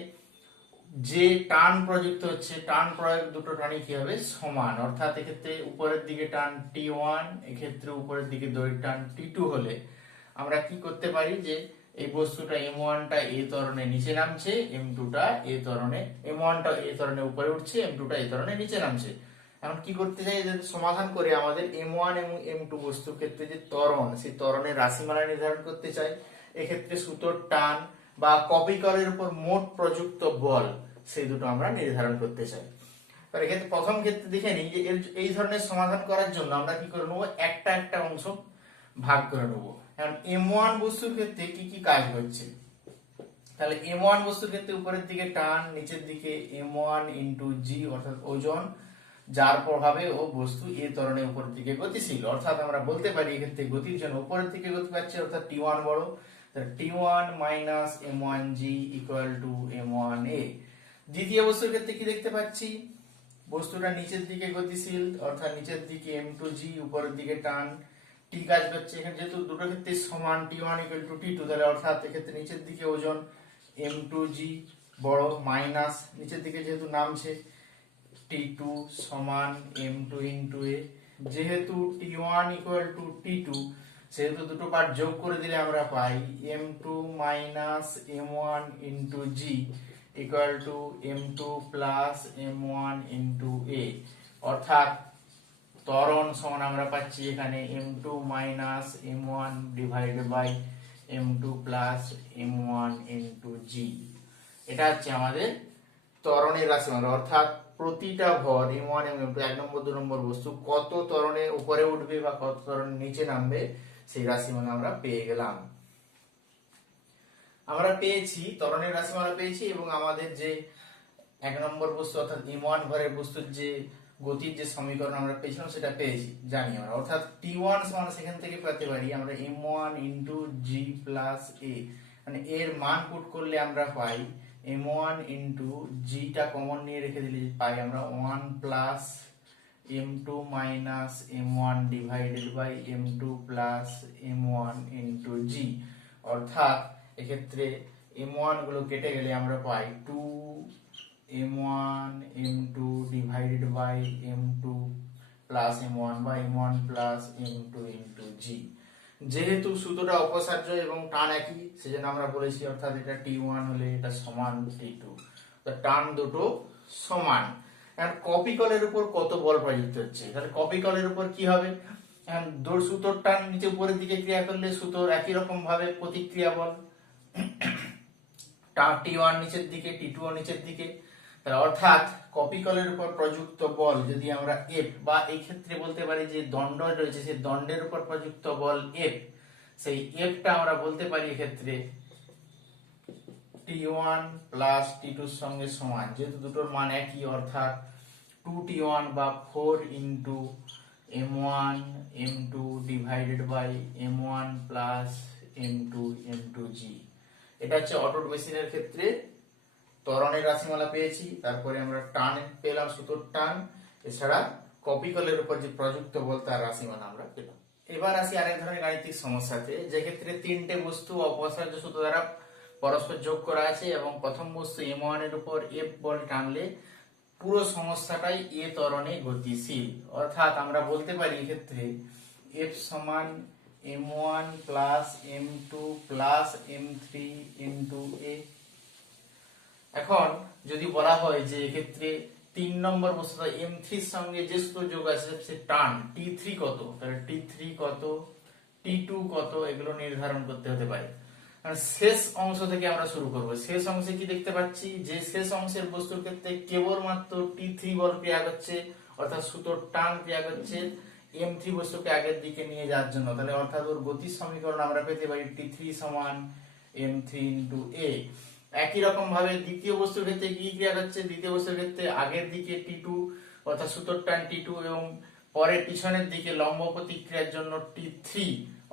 যে টান প্রযুক্ত হচ্ছে টান প্রয়োগ দুটো টানই কি হবে? সমান। অর্থাৎ এক্ষেত্রে উপরের দিকে টান T1, এক্ষেত্রে উপরের দিকে দড়ির টান T2 হলে আমরা কি করতে পারি যে এই বস্তুটা m1 টা a ত্বরণে নিচে নামছে, m2 টা a ত্বরণে, m1 টা a ত্বরণে উপরে উঠছে, m2 টা a ত্বরণে নিচে নামছে। এখন কি করতে চাই? সমাধান করে আমাদের m1 এবং m2 বস্তুর ক্ষেত্রে যে ত্বরণ, সেই ত্বরণের রাশিমালা নির্ধারণ করতে চাই। এক্ষেত্রে সুতোর টান বা কপি কলের উপর মোট প্রযুক্ত বল সেই দুটো আমরা নির্ধারণ করতে চাই। তাহলে এক্ষেত্রে প্রথম ক্ষেত্রে দেখে নিই যে এই ধরনের সমাধান করার জন্য আমরা কি করে নেবো? একটা একটা অংশ ভাগ করে নেবো। এখন m1 বস্তুর ক্ষেত্রে কি কি কাজ হচ্ছে? তাহলে m1 বস্তুর ক্ষেত্রে উপরের দিকে টান, নিচের দিকে m1 ইন্টু g, অর্থাৎ ওজন, যার প্রভাবে ও বস্তু এ ত্বরণে উপরের দিকে গতিশীল। অর্থাৎ আমরা বলতে পারি এক্ষেত্রে গতির জন্য উপরের দিকে গতি পাচ্ছে, অর্থাৎ T1 বড়, T1 minus m1g equal to m1a। দ্বিতীয় বস্তুর ক্ষেত্রে কি দেখতে পাচ্ছি? বস্তুটা নিচের দিকে গতিশীল, অর্থাৎ নিচের দিকে m2g, উপরের দিকে টান, t কাজ করছে। এখানে যেহেতু দুটো ক্ষেত্রে সমান T1 ইকুয়াল টু T2, তাহলে অর্থাৎ এক্ষেত্রে নিচের দিকে ওজন m2g বড়, মাইনাস নিচের দিকে যেহেতু নামছে T2 সমান m2 ইন্টু a। যেহেতু T1 ইকুয়াল টু T2, সেহেতু দুটো পার্ট যোগ করে দিলে আমরা পাই m2 minus m1 into g equal to m2 plus m1 into a। অর্থাৎ ত্বরণ সমান আমরা পাচ্ছি এখানে m2 minus m1 divided by m2 plus m1 into g। এটা হচ্ছে আমাদের ত্বরণের রাশিমালা, অর্থাৎ প্রতিটা ভর m1 এবং m2 এক নম্বর 2 নম্বর বস্তু কত ত্বরণে উপরে উঠবে বা কত ত্বরণে নিচে নামবে সেই রাশিমালা আমরা পেয়ে গেলাম। আমরা পেয়েছি ত্বরণের রাশিমালা পেয়েছি, এবং আমাদের যে এক নম্বর বস্তু অর্থাৎ m1 ভরের বস্তুর যে গতির যে সমীকরণ আমরা পেয়েছিলাম সেটা পেয়েছি, জানি আমরা। অর্থাৎ T1 সমান সেখান থেকে পেতে পারি আমরা m1 into g plus a, মানে এর মান পুট করলে আমরা পাই m1 ইন্টু g টা কমন নিয়ে রেখে দিলে পাই আমরা 1 plus m2 minus m1 divided by m2 plus m1 into g। অর্থাৎ এক্ষেত্রে m1 গুলো কেটে গেলে আমরা পাই 2 m1 m2 divided by m2 plus m1 বা m1 plus m2 into g। যেহেতু সুতোটা অপসার্য এবং টান একই, সেজন্য আমরা বলেছি, অর্থাৎ এটা T1 হলে এটা সমান T2, তো টান দুটো সমান। এখন কপি কলের উপর কত বল প্রযুক্ত হচ্ছে, তাহলে কপি কলের উপর কি হবে, সুতোর টান নিচে উপরের দিকে ক্রিয়া করলে সুতোর একই রকম ভাবে প্রতিক্রিয়া বল, T1 নিচের দিকে, T2 নিচের দিকে, তাহলে অর্থাৎ কপি কলের উপর প্রযুক্ত বল যদি আমরা F, বা এই ক্ষেত্রে বলতে পারি যে দণ্ড রয়েছে সেই দণ্ডের উপর প্রযুক্ত বল F, সেই Fটা আমরা বলতে পারি এক্ষেত্রে T1 প্লাস T2 এর সঙ্গে সমান, যেহেতু দুটোর মান একই, অর্থাৎ 2T1 বা 4 into M1 M2 divided by M1 plus M2 M2G। এটা হচ্ছে অটোর মেশিনের ক্ষেত্রে ত্বরণের রাশিমালা পেয়েছি, তারপরে আমরা টান পেলাম, সুতোর টান, এছাড়া কপি কলের উপর যে প্রযুক্ত বল তার রাশিমালা আমরা পেলাম। এবার আসি আরেক ধরনের গাণিতিক সমস্যাতে, যে ক্ষেত্রে তিনটে বস্তু অপসার্য সুতো দ্বারা পরস্পর যোগ করা আছে এবং প্রথম বস্তু M1 এর উপর F বল টানলে পুরো সমস্যাটাই এ ত্বরণে গতিশীল, অর্থাৎ আমরা বলতে পারি এক্ষেত্রে F সমান M1 plus M2 plus M3 into A। এখন যদি বলা হয় যে এক্ষেত্রে 3 নম্বর বস্তুটা M3 এর সঙ্গে যে সুতো যোগ আছে সে টান T3 কত, তাহলে T3 কত, T2 কত, এগুলো নির্ধারণ করতে হতে পারে। শেষ অংশ থেকে আমরা শুরু করব। শেষ অংশে কি দেখতে পাচ্ছি, যে শেষ অংশের বস্তুর ক্ষেত্রে কেবলমাত্র T3 বল ক্রিয়া করছে, অর্থাৎ সুতোর টান ক্রিয়া করছে M3 বস্তুকে আগের দিকে নিয়ে যাওয়ার জন্য, তাহলে অর্থাৎ ওর গতির সমীকরণ আমরা পেতে পারি T3 সমান M3 ইন্টু A। একই রকম ভাবে দ্বিতীয় বস্তুর ক্ষেত্রে কি ক্রিয়া করছে, দ্বিতীয় বস্তুর ক্ষেত্রে আগের দিকে T2 অর্থাৎ সুতোর টান T2 এবং পরের পিছনের দিকে লম্ব প্রতিক্রিয়ার জন্য T3,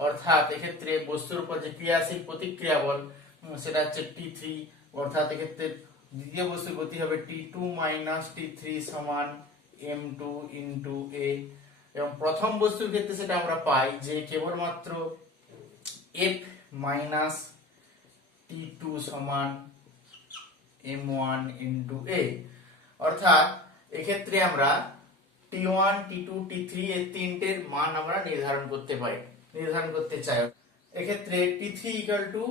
অর্থাৎ এক্ষেত্রে বস্তুর উপর যে ক্রিয়াশীল প্রতিক্রিয়া বল সেটা হচ্ছে T3, অর্থাৎ এক্ষেত্রে দ্বিতীয় বস্তুর গতি হবে T2 মাইনাস T3 সমান M2 ইন্টু A, এবং প্রথম বস্তুর ক্ষেত্রে সেটা আমরা পাই যে কেবলমাত্র F মাইনাস T2 সমান M1 ইন্টু A, অর্থাৎ এক্ষেত্রে আমরা T1 T2 T3 এই তিনটের মান আমরা নির্ধারণ করতে চাই। এক্ষেত্রে T3 equal to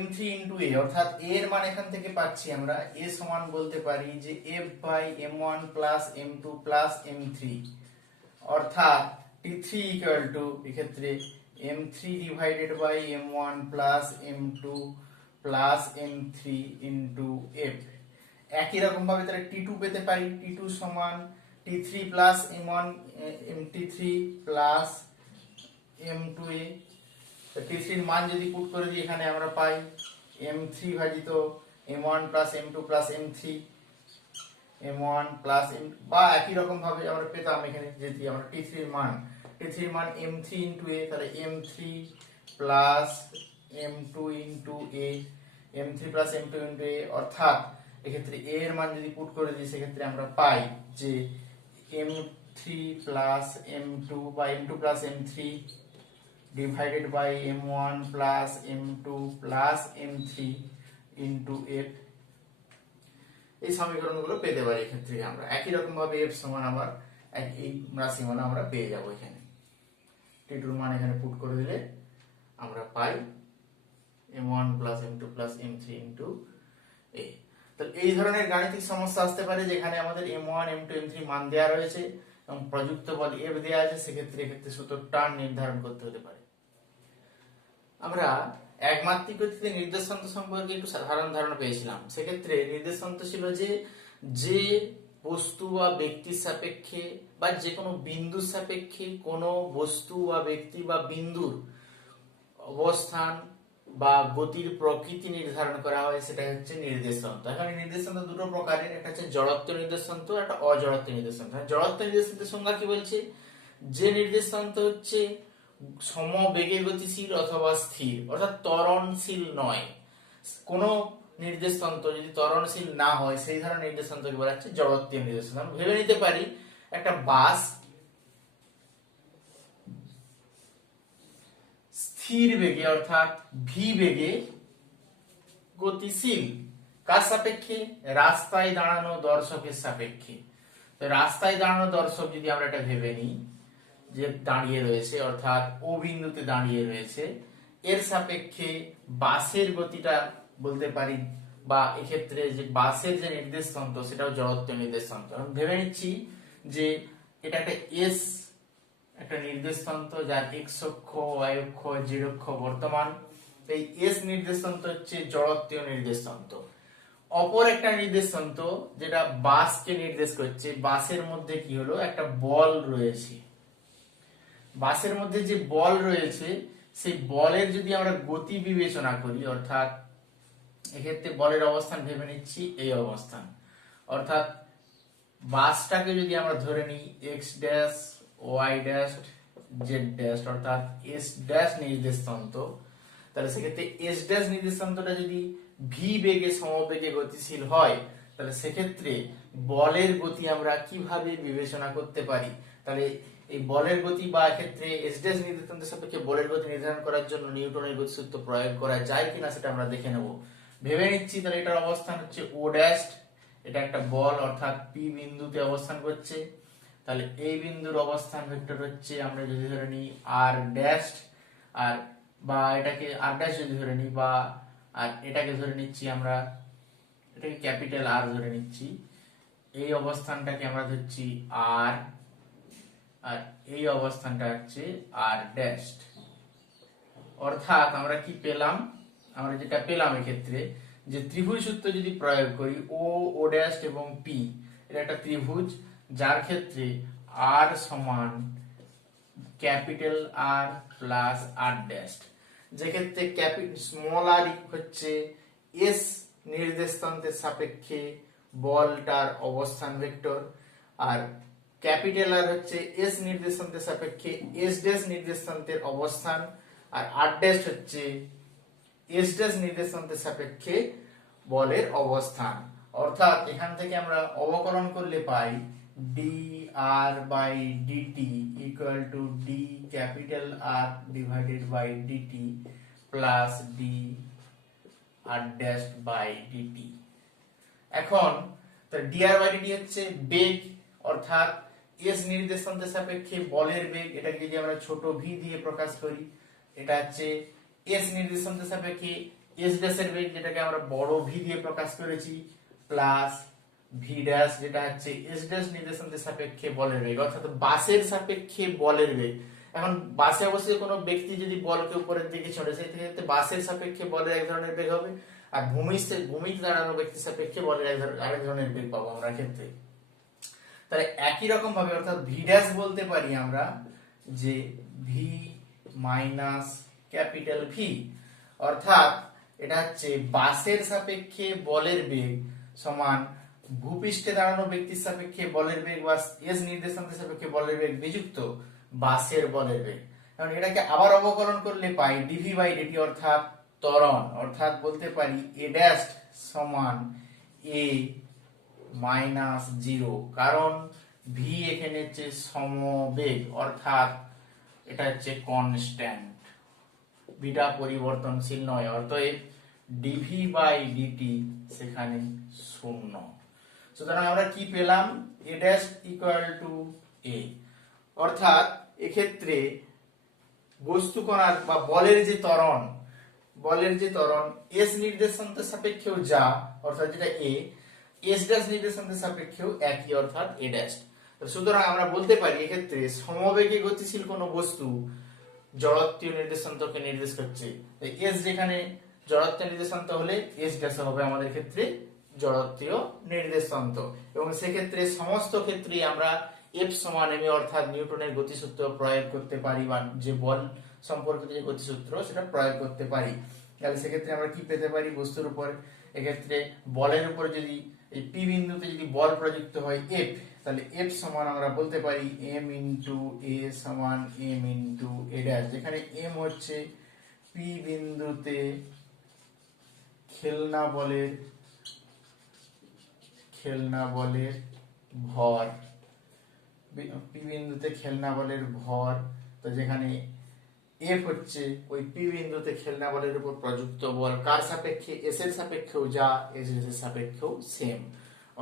M3 into A, অর্থাৎ A এর মান এখান থেকে পাচ্ছি আমরা A সমান বলতে পারি যে F by M1 plus M2 plus M3, অর্থাৎ T3 ইকুয়াল টু এক্ষেত্রে M3 divided by M1 plus M2 plus M3 into F। একই রকম ভাবে তাহলে T2 পেতে পারি, T2 সমান T3 plus M1 T3 plus M2A। T3 এর মান যদি পুট করে দিই এখানে আমরা পাই M3 ভাজিত M1 plus M2 plus M3 M1 plus M, বা একই রকম ভাবে আমরা পেতাম এখানে যদি আমরা T3 এর মান M3 ইন্টু A, তাহলে M3 plus M2 into A, M3 plus M2 into A, অর্থাৎ এক্ষেত্রে A এর মান যদি পুট করে দিই সেক্ষেত্রে আমরা পাই যে M3 প্লাস M2 বা M2 plus M3 divided by M1 plus M2 plus M3 into F। এই সমীকরণগুলো পেতে পারি এক্ষেত্রে আমরা একই রকম ভাবে F সমান আবার এই রাশিমালা আমরা পেয়ে যাব। এখানে T2 এর মান এখানে পুট করে দিলে আমরা পাই M1 plus M2 plus M3 into A। তো এই ধরনের গাণিতিক সমস্যা আসতে পারে যেখানে আমাদের M1 M2 M3 মান দেওয়া রয়েছে এবং প্রযুক্ত বল F দেওয়া আছে, সেক্ষেত্রে সুতোর টান নির্ধারণ করতে হতে পারে। আমরা একমাত্রিক গতিতে নির্দেশান্ত সম্পর্কে একটু সাধারণ ধারণা পেয়েছিলাম। সেক্ষেত্রে নির্দেশান্ত ছিল যে বস্তু বা ব্যক্তির সাপেক্ষে বা যে কোনো বিন্দুর সাপেক্ষে কোনো বস্তু বা ব্যক্তি বা বিন্দুর অবস্থান বা গতির প্রকৃতি নির্ধারণ করা হয়, সেটা হচ্ছে নির্দেশান্ত। এখানে নির্দেশান্ত দুটো প্রকারের, একটা হচ্ছে জড়ত্ব নির্দেশান্ত, একটা অজড়ত্ব নির্দেশান্ত। জড়ত্ব নির্দেশান্তের সংজ্ঞা কি বলছে, যে নির্দেশান্ত হচ্ছে সমবেগে গতিশীল অথবা স্থির, অর্থাৎ ত্বরণশীল নয়। কোন নির্দেশান্ত যদি ত্বরণশীল না হয় সেই ধরনের নির্দেশান্তকে বলা হচ্ছে জড়ত্বীয় নির্দেশান্ত। আমরা ভেবে নিতে পারি একটা বাস স্থির বেগে অর্থাৎ ভি বেগে গতিশীল, কার সাপেক্ষে, রাস্তায় দাঁড়ানো দর্শকের সাপেক্ষে। তো রাস্তায় দাঁড়ানো দর্শক যদি আমরা এটা ভেবে নিই যে দাঁড়িয়ে রয়েছে অর্থাৎ ও বিন্দুতে দাঁড়িয়ে রয়েছে, এর সাপেক্ষে বাসের গতিটা বলতে পারি, বা এক্ষেত্রে যে বাসের যে নির্দেশতন্ত্র সেটাও জড়ত্বীয় নির্দেশতন্ত্র। ভেবে নিচ্ছি যে এটা একটা এস একটা নির্দেশতন্ত্র যার এক্স অক্ষ, ওয়াই অক্ষ, জেড অক্ষ বর্তমান। এই এস নির্দেশতন্ত্র হচ্ছে জড়ত্বীয় নির্দেশতন্ত্র। অপর একটা নির্দেশতন্ত্র যেটা বাসকে নির্দেশ করছে, বাসের মধ্যে কি হলো, একটা বল রয়েছে। বাসের মধ্যে যে বল রয়েছে সেই বলের যদি আমরা গতি বিবেচনা করি, অর্থাৎ এক্ষেত্রে বলের অবস্থান ভেবে নিচ্ছি এই অবস্থান, অর্থাৎ বাসটাকে যদি আমরা ধরে নিই X dash, Y dash, Z dash, অর্থাৎ এস ড্যাশ নির্দেশতন্ত্র, তাহলে সেক্ষেত্রে এস ড্যাশ নির্দেশতন্ত্রটা যদি ভি বেগে সমবেগে গতিশীল হয়, তাহলে সেক্ষেত্রে বলের গতি আমরা কিভাবে বিবেচনা করতে পারি। তাহলে এই বলের গতি বা ক্ষেত্রে এস ড্যাশ নির্দেশতন্ত্রের সাপেক্ষে বলের গতি নির্ধারণ করার জন্য নিউটনের গতিসূত্র প্রয়োগ করা যায় কিনা সেটা আমরা দেখে নেব। ভেবে নিচ্ছি তাহলে এটার অবস্থান হচ্ছে ও ড্যাশ, এটা একটা বল অর্থাৎ পি বিন্দুতে অবস্থান করছে। তাহলে এই বিন্দুর অবস্থান ভেক্টর হচ্ছে, আমরা যদি ধরে নিই আর ড্যাশ, আর বা এটাকে আর ড্যাশ যদি ধরে নিই, বা আর এটাকে ধরে নিচ্ছি আমরা, এটাকে ক্যাপিটাল আর ধরে নিচ্ছি, এই অবস্থানটাকে আমরা ধরছি আর, আর এই অবস্থানটা হচ্ছে আর ড্যাশ। অর্থাৎ আমরা কি পেলাম, আমরা যেটা পেলাম এক্ষেত্রে যে ত্রিভুজ সূত্র যদি প্রয়োগ করি, ও, ও ড্যাশ এবং পি, এটা একটা ত্রিভুজ যার ক্ষেত্রে আর সমান ক্যাপিটাল আর প্লাস আর ড্যাশ, যে ক্ষেত্রে স্মল আর হচ্ছে এস নির্দেশতন্ত্রের সাপেক্ষে বলটার অবস্থান ভেক্টর, আর ক্যাপিটাল আর হচ্ছে এস নির্দেশতন্ত্রের সাপেক্ষে এস ড্যাশ নির্দেশতন্ত্রের অবস্থান, আর আর ড্যাশ হচ্ছে এস ড্যাশ নির্দেশতন্ত্রের সাপেক্ষে বলের অবস্থান। অর্থাৎ এখান থেকে আমরা অবকলন করলে পাই d r by dt equal to d capital r divided by dt plus d r dash by dt. এখন ডি আর বাই ডিটি হচ্ছে বেগ, অর্থাৎ এস নির্দেশতন্ত্রের সাপেক্ষে বলের বেগ, এটাকে যদি আমরা ছোট ভি দিয়ে প্রকাশ করি, এটা হচ্ছে এস নির্দেশাঙ্কের সাপেক্ষে এস ড্যাশের বেগ, যেটাকে আমরা বড় ভি দিয়ে প্রকাশ করেছি, প্লাস ভি ড্যাশ যেটা হচ্ছে এস ড্যাশ নির্দেশাঙ্কের সাপেক্ষে বলের বেগ, অর্থাৎ বাসের সাপেক্ষে বলের বেগ। এখন বাসে অবশ্যই কোনো ব্যক্তি যদি বলকে উপরের দিকে ছড়ে, সেই ক্ষেত্রে বাসের সাপেক্ষে বলের এক ধরনের বেগ হবে, আর ভূমিতে দাঁড়ানো ব্যক্তির সাপেক্ষে বলের আরেক ধরনের বেগ পাবো আমরা ক্ষেত্রে। তাহলে একই রকম ভাবে অর্থাৎ ভি ড্যাশ বলতে পারি আমরা যে ভি মাইনাস ক্যাপিটাল ভি, অর্থাৎ এটা হচ্ছে বাসের সাপেক্ষে বলের বেগ সমান ভূপৃষ্ঠে দাঁড়ানো ব্যক্তির সাপেক্ষে বলের বেগ বা এস নির্দেশাঙ্কের সাপেক্ষে বলের বেগ বিযুক্ত বাসের বলের বেগ। কারণ এটাকে আবার অবকলন করলে পাই ডিভি বাই ডিটি, অর্থাৎ ত্বরণ, অর্থাৎ বলতে পারি এ ড্যাশ সমান এ মাইনাস জিরো, কারণ ভি এখানে হচ্ছে সমবেগ, অর্থাৎ এটা হচ্ছে কনস্ট্যান্ট, বিটা পরিবর্তনশীল নয়, অতএব ডিভি বাই ডিটি সেখানে শূন্য। সুতরাং আমরা কি পেলাম, এ ড্যাশ ইকুয়াল টু এ, অর্থাৎ এক্ষেত্রে বস্তু কণার বা বলের যে ত্বরণ এস নির্দেশাঙ্কের সাপেক্ষেও যা, অর্থাৎ যেটা এ, এস ড্যাশ নির্দেশাঙ্কের সাপেক্ষেও একই, অর্থাৎ এ ড্যাশ। সুতরাং আমরা বলতে পারি এক্ষেত্রে সমবেগে গতিশীল কোনো বস্তু জড়ত্বীয় নির্দেশান্তকে নির্দেশ করছে। এস যেখানে জড়ত্বীয় নির্দেশান্ত হলে এস ড্যাশ হবে আমাদের ক্ষেত্রে জড়ত্বীয় নির্দেশান্ত, এবং সেক্ষেত্রে সমস্ত ক্ষেত্রে আমরা এফ সমান এম, অর্থাৎ নিউটনের গতিসূত্র প্রয়োগ করতে পারি, বা যে বল সম্পর্কিত যে গতিসূত্র সেটা প্রয়োগ করতে পারি। তাহলে সেক্ষেত্রে আমরা কি পেতে পারি বস্তুর উপর, এক্ষেত্রে বলের উপর যদি এই পি বিন্দুতে যদি বল প্রযুক্ত হয় এফ, তাহলে এফ সমান আমরা বলতে পারি এম ইন্টু এ সমান এম ইন্টু এ ড্যাশ, যেখানে এম হচ্ছে পি বিন্দুতে খেলনা বলের ভর, পি বিন্দুতে খেলনা বলের ভর, তো যেখানে এফ হচ্ছে ওই পি বিন্দুতে খেলনা বলের উপর প্রযুক্ত বল, কার সাপেক্ষে, এস এর সাপেক্ষেও যা, এস এর সাপেক্ষেও সেম,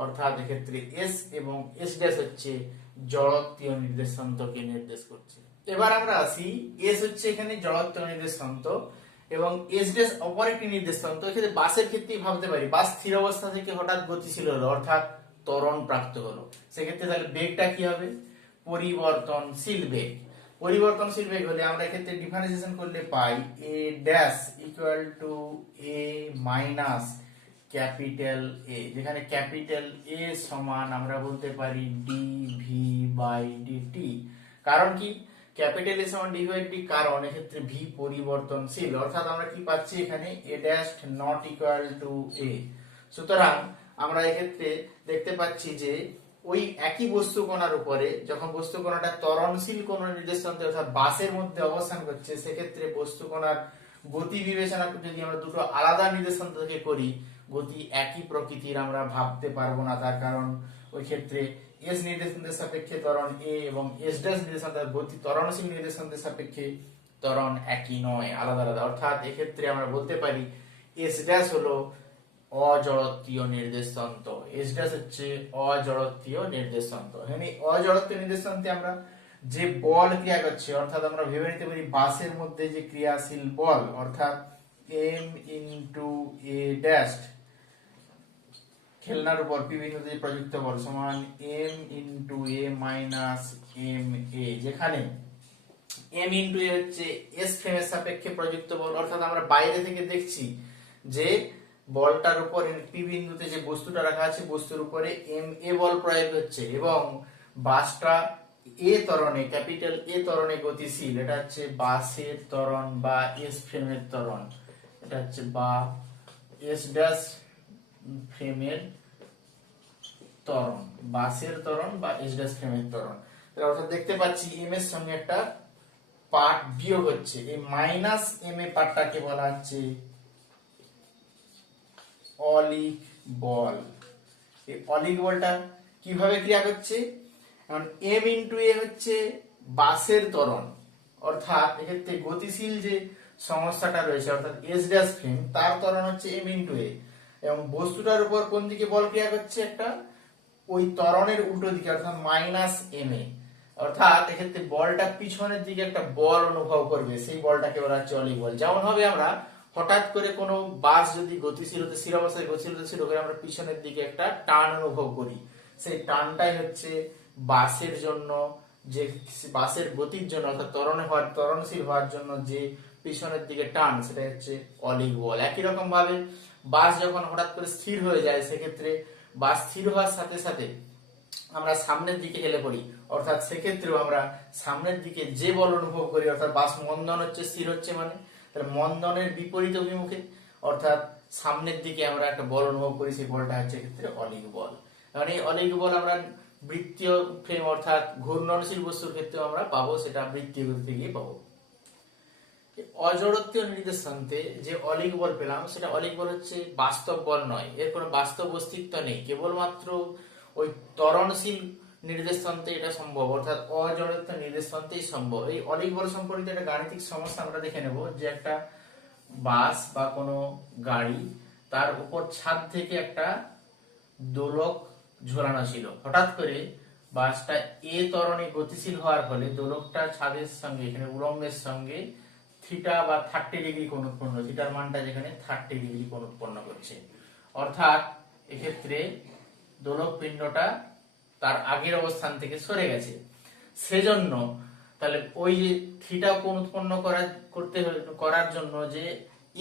অর্থাৎ এক্ষেত্রে এস এবং এস ড্যাশ হচ্ছে জড়ত্বীয় নির্দেশান্তকে নির্দেশ করছে। এবার আমরা আসি, এস হচ্ছে এখানে জড়ত্বীয় নির্দেশান্ত এবং এস ড্যাশ অপর একটি নির্দেশান্ত। এক্ষেত্রে বাসের ক্ষেত্রেই ভাবতে পারি, বাস স্থির অবস্থা থেকে হঠাৎ গতিশীল হলো অর্থাৎ ত্বরণ প্রাপ্ত হলো, সেক্ষেত্রে তাহলে বেগটা কি হবে? পরিবর্তনশীল বেগ। পরিবর্তনশীল বেগ হলে আমরা এক্ষেত্রে ডিফারেন্সিয়েশন করলে পাই a dash equal to a minus capital a, যেখানে ক্যাপিটাল এ সমান আমরা বলতে পারি ডি ভি বাই ডিটি। কারণ কি ক্যাপিটাল এ সমান ডি বাই ডি? কারণ এক্ষেত্রে ভি পরিবর্তনশীল, অর্থাৎ আমরা কি পাচ্ছি এখানে a dash not equal to এ। সুতরাং আমরা এক্ষেত্রে দেখতে পাচ্ছি যে ওই একই বস্তু কণার উপরে যখন বস্তু কণাটা ত্বরণশীল কোন নির্দেশান্তে অর্থাৎ বাসের মধ্যে অবস্থান করছে, সেক্ষেত্রে বস্তু কণার গতি বিবেচনা যদি আমরা দুটো আলাদা নির্দেশান্ত থেকে করি, গতি একই প্রকৃতির আমরা ভাবতে পারবো না। তার কারণ ওই ক্ষেত্রে এস নির্দেশান্তের সাপেক্ষে ত্বরণ এ এবং এস ড্যাশ নির্দেশান্তের গতি ত্বরণশীল নির্দেশান্তের সাপেক্ষে ত্বরণ একই নয়, আলাদা আলাদা। অর্থাৎ এক্ষেত্রে আমরা বলতে পারি এস ড্যাশ হলো অজড়ত্বীয় নির্দেশান্ত, এস ড্যাশ হচ্ছে অজড়ত্বীয় নির্দেশান্ত। এখানে অজড়ত্বীয় নির্দেশান্তে আমরা যে বল ক্রিয়া করছে, অর্থাৎ আমরা ভেবে নিতে পারি বাসের মধ্যে যে ক্রিয়াশীল বল অর্থাৎ এম ইনটু এ ড্যাশ, খেলনার উপর পি বিন্দুতে প্রযুক্ত বল সমান M into a minus M A, যেখানে এম ইনটু এ হচ্ছে এস ফ্রেমের সাপেক্ষে প্রযুক্ত বল, অর্থাৎ আমরা বাইরে থেকে দেখছি যে বলটার উপর পি বিন্দুতে যে বস্তুটা রাখা আছে বস্তুর উপরে এম এ বল প্রয়োগ হচ্ছে এবং বাসটা এ ত্বরণে ক্যাপিটাল এ ত্বরণে গতিশীল। এটা হচ্ছে বাসের ত্বরণ বা এস ফ্রেমের ত্বরণ, এটা হচ্ছে বা এস ড্যাশ ফ্রেমের ত্বরণ, বাসের ত্বরণ বা এস ড্যাশ ফ্রেমের ত্বরণ। অর্থাৎ দেখতে পাচ্ছি এম এর সঙ্গে একটা পার্ট বিয়োগ হচ্ছে, এই মাইনাস এম এ পার্টটাকে বলা হচ্ছে অলিক বল। এই অলিক বলটা কিভাবে ক্রিয়া করছে? কারণ এম ইনটু এ হচ্ছে বাসের ত্বরণ, অর্থাৎ এক্ষেত্রে গতিশীল যে সমস্যাটা রয়েছে অর্থাৎ এস ড্যাশ ফ্রেম তার ত্বরণ হচ্ছে এম ইনটু এ, এবং বস্তুটার উপর কোন দিকে বল ক্রিয়া করছে? একটা ওই ত্বরণের উল্টো দিকে অর্থাৎ মাইনাস এম এ, অর্থাৎ এক্ষেত্রে বলটা পিছনের দিকে একটা বল অনুভব করবে, সেই বলটাকে বলা হচ্ছে অলিক বল। যেমন হবে আমরা হঠাৎ করে কোনো বাস যদি গতিশীল হতে স্থির অবস্থায় গতিশীল হতে শুরু করে আমরা পিছনের দিকে একটা টান অনুভব করি, সেই টানটাই হচ্ছে বাসের জন্য যে বাসের গতির জন্য অর্থাৎ ত্বরণশীল হওয়ার জন্য যে পিছনের দিকে টান, সেটা হচ্ছে অলিক বল। একই রকম ভাবে বাস যখন হঠাৎ করে স্থির হয়ে যায়, সেক্ষেত্রে বাস স্থির হওয়ার সাথে সাথে আমরা সামনের দিকে হেলে পড়ি, অর্থাৎ সেক্ষেত্রেও আমরা সামনের দিকে যে বল অনুভব করি, অর্থাৎ বাস মন্দন হচ্ছে স্থির হচ্ছে মানে তাহলে মন্দনের বিপরীত অভিমুখে অর্থাৎ সামনের দিকে আমরা একটা বল অনুভব করি, সেই বলটা হচ্ছে ক্ষেত্রে অলিক বল। কারণ এই অলিক বল আমরা বৃত্তীয় ফ্রেম অর্থাৎ ঘূর্ণনশীল বস্তুর ক্ষেত্রে আমরা পাবো, সেটা বৃত্তীয় গতিতে গিয়ে পাবো। অজড়ত্বীয় নির্দেশান্তে যে অলিক বল পেলাম সেটা অলিক বল হচ্ছে বাস্তব বল নয়, এর কোনো বাস্তব অস্তিত্ব নেই, কেবলমাত্র ওই ত্বরণশীল নির্দেশান্তে এটা সম্ভব, অর্থাৎ অজড়ত্ব নির্দেশান্তেই সম্ভব। এই অলিক বল সম্পর্কিত একটা গাণিতিক সমস্যা আমরা দেখে নেব, যে একটা বাস বা কোনো গাড়ি তার উপর ছাদ থেকে একটা দোলক ঝোলানো ছিল, হঠাৎ করে বাসটা এ ত্বরণে গতিশীল হওয়ার ফলে দোলকটা ছাদের সঙ্গে এখানে উলম্বের সঙ্গে থিটা বা 30 ডিগ্রি কোণ উৎপন্ন, থিটার মানটা যেখানে 30 ডিগ্রি কোণ উৎপন্ন করছে, অর্থাৎ এক্ষেত্রে দোলক পিণ্ডটা তার আগের অবস্থান থেকে সরে গেছে। সেজন্য তাহলে ওই যে থিটা কোণ উৎপন্ন করার জন্য যে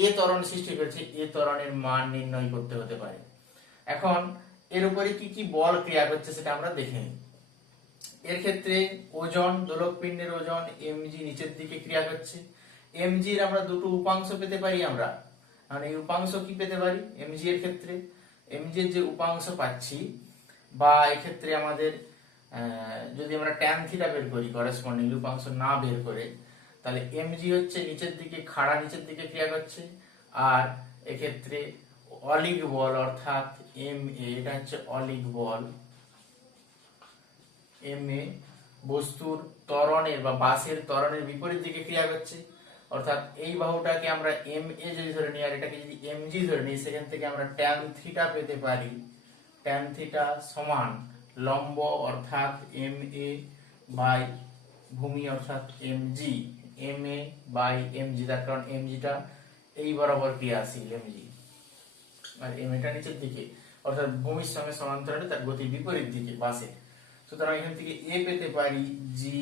এ ত্বরণ সৃষ্টি করেছে, এ ত্বরণের মান নির্ণয় করতে হতে পারে। এখন এর উপরে কি কি বল ক্রিয়া করছে সেটা আমরা দেখে নিই। এর ক্ষেত্রে ওজন, দোলক পিণ্ডের ওজন mg নিচের দিকে ক্রিয়া করছে। mg এর আমরা দুটো উপাংশ পেতে পারি, আমরা মানে এই উপাংশ কি পেতে পারি mg এর ক্ষেত্রে? mg এর যে উপাংশ পাচ্ছি বা এক্ষেত্রে আমাদের যদি আমরা tan থিটা বের করি করেসপন্ডিং উপাংশ না বের করে, তাহলে mg হচ্ছে নিচের দিকে খাড়া নিচের দিকে ক্রিয়া করছে, আর এক্ষেত্রে অলিক বল অর্থাৎ ma এটা হচ্ছে অলিক বল, ma বস্তুর ত্বরণের বা বাসের ত্বরণের বিপরীত দিকে ক্রিয়া করছে, অর্থাৎ এই বাহুটাকে আমরা ma যদি ধরে নিই আর এটাকে যদি mg ধরে নিই, সেখান থেকে আমরা tan থিটা পেতে পারি। tan থিটা সমান লম্ব অর্থাৎ এম এ বাই ভূমি অর্থাৎ M G, M A by M G, তার কারণ এম জিটা এই বরাবর ক্রিয়াশীল এম জি, আর এম এটা নিচের দিকে অর্থাৎ ভূমির সঙ্গে সমান্তরালে তার গতির বিপরীত দিকে বাসে। সুতরাং এখান থেকে এ পেতে পারি জি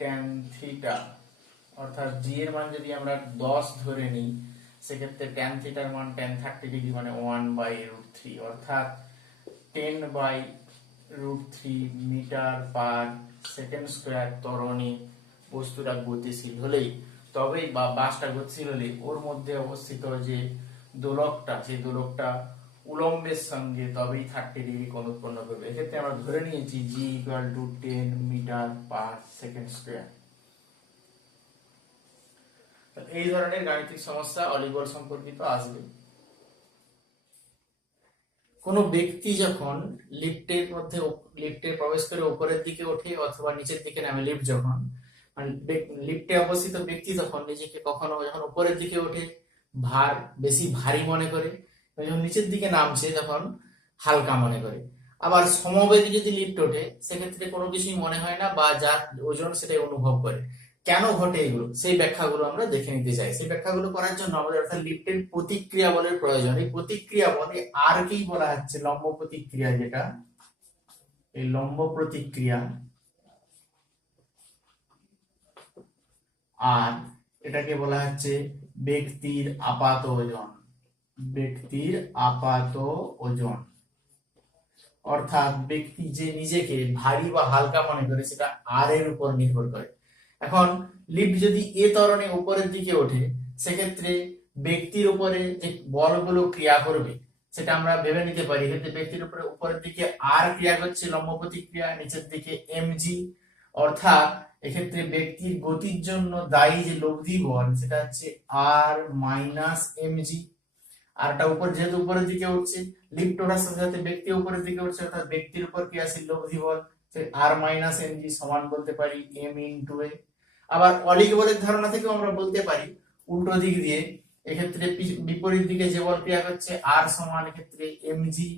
ট্যান থিটা, অর্থাৎ জি এর মান যদি আমরা 10 ধরে নিই সেক্ষেত্রে ট্যান থিটার মান ট্যান 30 ডিগ্রি মানে 1/√3, অর্থাৎ 10/√3 মিটার পার সেকেন্ড স্কয়ার ত্বরণে বস্তুটা গতিশীল হলেই তবেই বা বাসটা গতিশীল হলে ওর মধ্যে অবস্থিত যে দোলকটা সেই দোলকটা উলম্বের সঙ্গে তবেই 30 ডিগ্রি কোণ উৎপন্ন করবে। এক্ষেত্রে আমরা ধরে নিয়েছি g equal to 10 metre per second square. এই ধরনের গাণিতিক সমস্যা অলিগল সম্পর্কিত আসবে। কোন ব্যক্তি যখন লিফটে প্রবেশ করে উপরের দিকে ওঠে অথবা নিচের দিকে নামে, লিফট যখন লিফটে অবস্থিত ব্যক্তি তখন নিজেকে কখনো যখন উপরের দিকে ওঠে বেশি ভারী মনে করে, যখন নিচের দিকে নামছে তখন হালকা মনে করে। আবার সমবেগে যদি লিফট ওঠে সেক্ষেত্রে কোনো কিছুই মনে হয় না বা যার ওজন সেটাই অনুভব করে। কেন ঘটে এগুলো সেই ব্যাখ্যাগুলো আমরা দেখে নিতে চাই। সেই ব্যাখ্যাগুলো করার জন্য আমাদের অর্থাৎ লিফটের প্রতিক্রিয়া বলের প্রয়োজন। এই প্রতিক্রিয়া বলে আর কেই বলা হচ্ছে লম্ব প্রতিক্রিয়া, যেটা এই লম্ব প্রতিক্রিয়া, আর এটাকে বলা হচ্ছে ব্যক্তির আপাত ওজন। ব্যক্তির আপাত ওজন অর্থাৎ ব্যক্তি যে নিজেকে ভারী বা হালকা মনে করে সেটা আর এর উপর নির্ভর করে। এখন লিফট যদি এ ত্বরণে উপরের দিকে ওঠে সেক্ষেত্রে ব্যক্তির উপরে যে বলগুলো ক্রিয়া করবে সেটা আমরা ভেবে নিতে পারি। এক্ষেত্রে ব্যক্তির উপরে উপরের দিকে আর ক্রিয়া করছে লম্ব প্রতিক্রিয়া, নিচের দিকে এমজি, অর্থাৎ এক্ষেত্রে ব্যক্তির গতির জন্য দায়ী যে লব্ধি বল সেটা হচ্ছে আর মাইনাস এমজি। আরটা উপর যেহেতু উপরের দিকে উঠছে, লিফট ওঠার সাথে সাথে ব্যক্তি উপরের দিকে উঠছে অর্থাৎ ব্যক্তির উপর ক্রিয়াশীল লব্ধি বল আর মাইনাস এমজি সমান বলতে পারি এম ইনটু এ। আবার অলিক বলের ধারণা থেকেও আমরা বলতে পারি উল্টো দিক দিয়ে, এক্ষেত্রে বিপরীত দিকে যে বল ক্রিয়া করছে আর সমান এক্ষেত্রে এমজি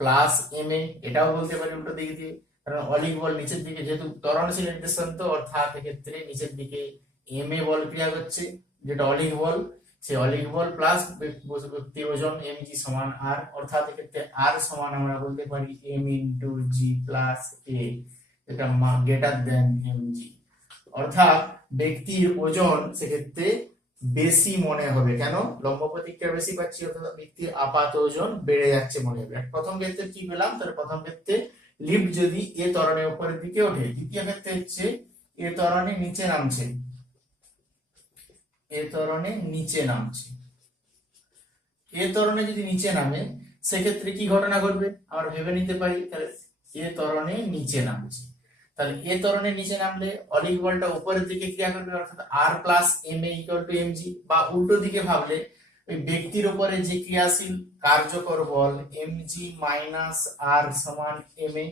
প্লাস এম এ, এটাও বলতে পারি উল্টো দিক দিয়ে, কারণ অলিক বল নিচের দিকে যেহেতু ত্বরণশীল নির্দেশাঙ্ক তো অর্থাৎ এক্ষেত্রে নিচের দিকে এম এ বল ক্রিয়া করছে যেটা অলিক বল, সেই অলিক বল প্লাস ব্যক্তির ওজন এমজি সমান আর, অর্থাৎ এক্ষেত্রে আর সমান আমরা বলতে পারি এম ইনটু জি প্লাস এ, এটা গ্রেটার দেন এমজি। অর্থাৎ ব্যক্তির ওজন সেক্ষেত্রে বেশি মনে হবে। কেন? লম্ব প্রতিক্রিয়া বেশি পাচ্ছি অর্থাৎ ব্যক্তির আপাত ওজন বেড়ে যাচ্ছে মনে হবে। প্রথম ক্ষেত্রে কি পেলাম? তাহলে প্রথম ক্ষেত্রে লিফট যদি এ ত্বরণের উপরের দিকে ওঠে, দ্বিতীয় ক্ষেত্রে হচ্ছে এ ত্বরণে নিচে নামছে, এ ত্বরণে নিচে নামছে। এ ত্বরণে যদি নিচে নামে সেক্ষেত্রে কি ঘটনা ঘটবে আমরা ভেবে নিতে পারি। তাহলে এ ত্বরণে নিচে নামছে, তাহলে এ ত্বরণে নিচে নামলে অলিক বলটা উপরের দিকে ক্রিয়া করবে অর্থাৎ R plus m a equal to mg, বা উল্টো দিকে ভাবলে ওই ব্যক্তির উপরে যে ক্রিয়াশীল কার্যকর বল এমজি মাইনাস আর সমান এম এ,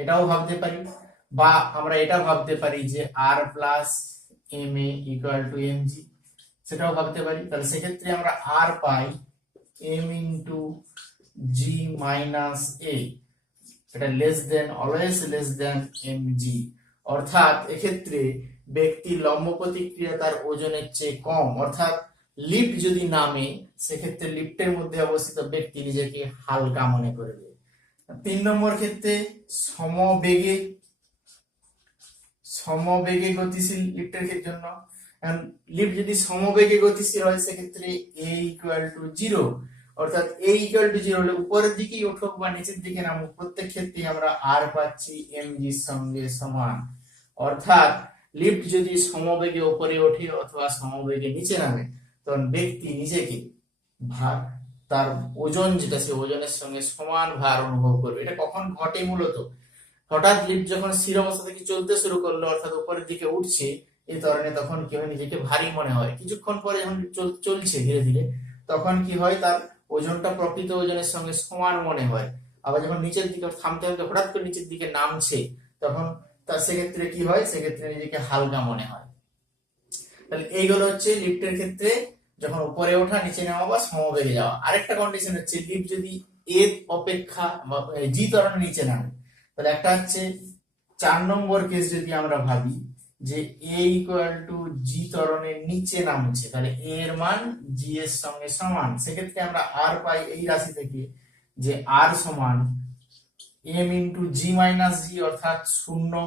এটাও ভাবতে পারি। বা আমরা এটা ভাবতে পারি যে R plus m a equal to mg, সেটাও ভাবতে পারি। তাহলে সেক্ষেত্রে আমরা আর পাই m into g minus a, এটা less than always less than mg, অর্থাৎ এক্ষেত্রে ব্যক্তির লম্ব প্রতিক্রিয়া তার ওজনের চেয়ে কম, অর্থাৎ লিফট যদি নামে সেক্ষেত্রে লিফটের মধ্যে অবস্থিত ব্যক্তি নিজেকে হালকা মনে করবে। 3 নম্বর ক্ষেত্রে সমবেগে গতিশীল লিফটের জন্য, লিফট যদি সমবেগে গতিশীল হয় সেক্ষেত্রে a ইকুয়াল টু 0, অর্থাৎ a ইকুয়াল টু 0 হলে উপরের দিকেই উঠুক বা নিচের দিকে নামুক প্রত্যেক ক্ষেত্রে আমরা আর পাচ্ছি mg সঙ্গে সমান। অর্থাৎ লিফট যদি সমবেগে উপরে ওঠে অথবা সমবেগে নিচে নামে তখন ব্যক্তি নিজেকে তার ওজন যেটা সে ওজনের সঙ্গে সমান ভার অনুভব করবে। এটা কখন ঘটে? মূলত হঠাৎ লিফট যখন স্থির অবস্থা থেকে চলতে শুরু করলো অর্থাৎ উপরের দিকে উঠছে এই ধরনের, তখন কি হয় নিজেকে ভারী মনে হয়। কিছুক্ষণ পরে যখন চলছে ধীরে ধীরে তখন কি হয় তার ওজনটা প্রকৃত ওজনের সঙ্গে সমান মনে হয়। আবার যখন নিচের দিকে থামতে থামতে হঠাৎ করে নিচের দিকে নামছে তখন তার সেক্ষেত্রে কি হয়, সেক্ষেত্রে নিজেকে হালকা মনে হয়। তাহলে এইগুলো হচ্ছে লিফটের ক্ষেত্রে যখন উপরে ওঠা নিচে নামা বা সমবেগে যাওয়া। আরেকটা কন্ডিশন হচ্ছে লিফট যদি এ অপেক্ষা জি ত্বরণে নিচে নামে তাহলে একটা হচ্ছে 4 নম্বর কেস যদি আমরা ভাবি যে a ইকুয়াল টু জি ত্বরণের নিচে নামছে, তাহলে a এর মান g এর সঙ্গে সমান। সেক্ষেত্রে আমরা r পাই এই রাশি থেকে যে r সমান m ইন্টু জি মাইনাস জি, অর্থাৎ 0।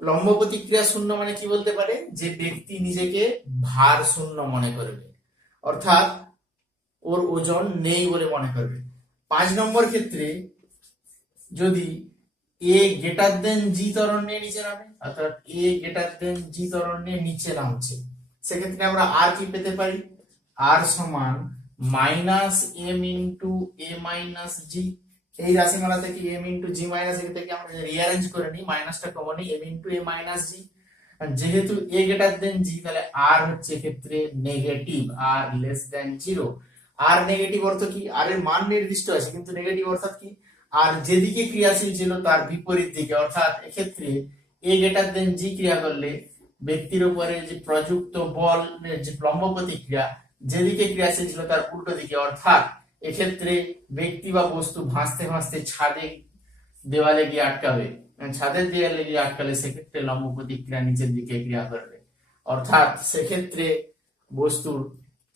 লম্ব প্রতিক্রিয়া শূন্য মানে কি বলতে পারে, যে ব্যক্তি নিজেকে ভার শূন্য মনে করবে, অর্থাৎ ওর ওজন নেই বলে মনে করবে। 5 নম্বর ক্ষেত্রে যদি এ গ্রেটার দেন জি ত্বরণ নিয়ে নিচে নামে, অর্থাৎ এ গ্রেটার দেন জি ত্বরণ নিয়ে নিচে নামছে, সেক্ষেত্রে আমরা আর কি পেতে পারি, আর সমান মাইনাস এম ইন্টু এ মাইনাস জি। এই রাশিমালা থেকে এম ইন্টু জি মাইনাস এ থেকে আমরা রিঅ্যারেঞ্জ করে নিই, মাইনাসটা কমন নিই, এম ইন্টু এ মাইনাস জি। যেহেতু এ গ্রেটার দেন জি, তাহলে আর হচ্ছে ক্ষেত্রে নেগেটিভ, আর লেস দেন জিরো। আর নেগেটিভ অর্থ কি, আর এর মান নির্দিষ্ট আছে কিন্তু নেগেটিভ অর্থাৎ কি, আর যেদিকে ক্রিয়াশীল ছিল তার বিপরীত দিকে, অর্থাৎ এক্ষেত্রে এ গ্রেটার দেন জি ক্রিয়া করলে ব্যক্তির উপরে যে প্রযুক্ত বল যে লম্ব প্রতিক্রিয়া যেদিকে ক্রিয়াশীল ছিল তার উল্টো দিকে, অর্থাৎ এক্ষেত্রে ব্যক্তি বা বস্তু ভাসতে ভাসতে ছাদে দেওয়ালে গিয়ে আটকাবে, ছাদের দেওয়ালে গিয়ে আটকালে সেক্ষেত্রে লম্ব প্রতিক্রিয়া নিচের দিকে ক্রিয়া করবে, অর্থাৎ সেক্ষেত্রে বস্তুর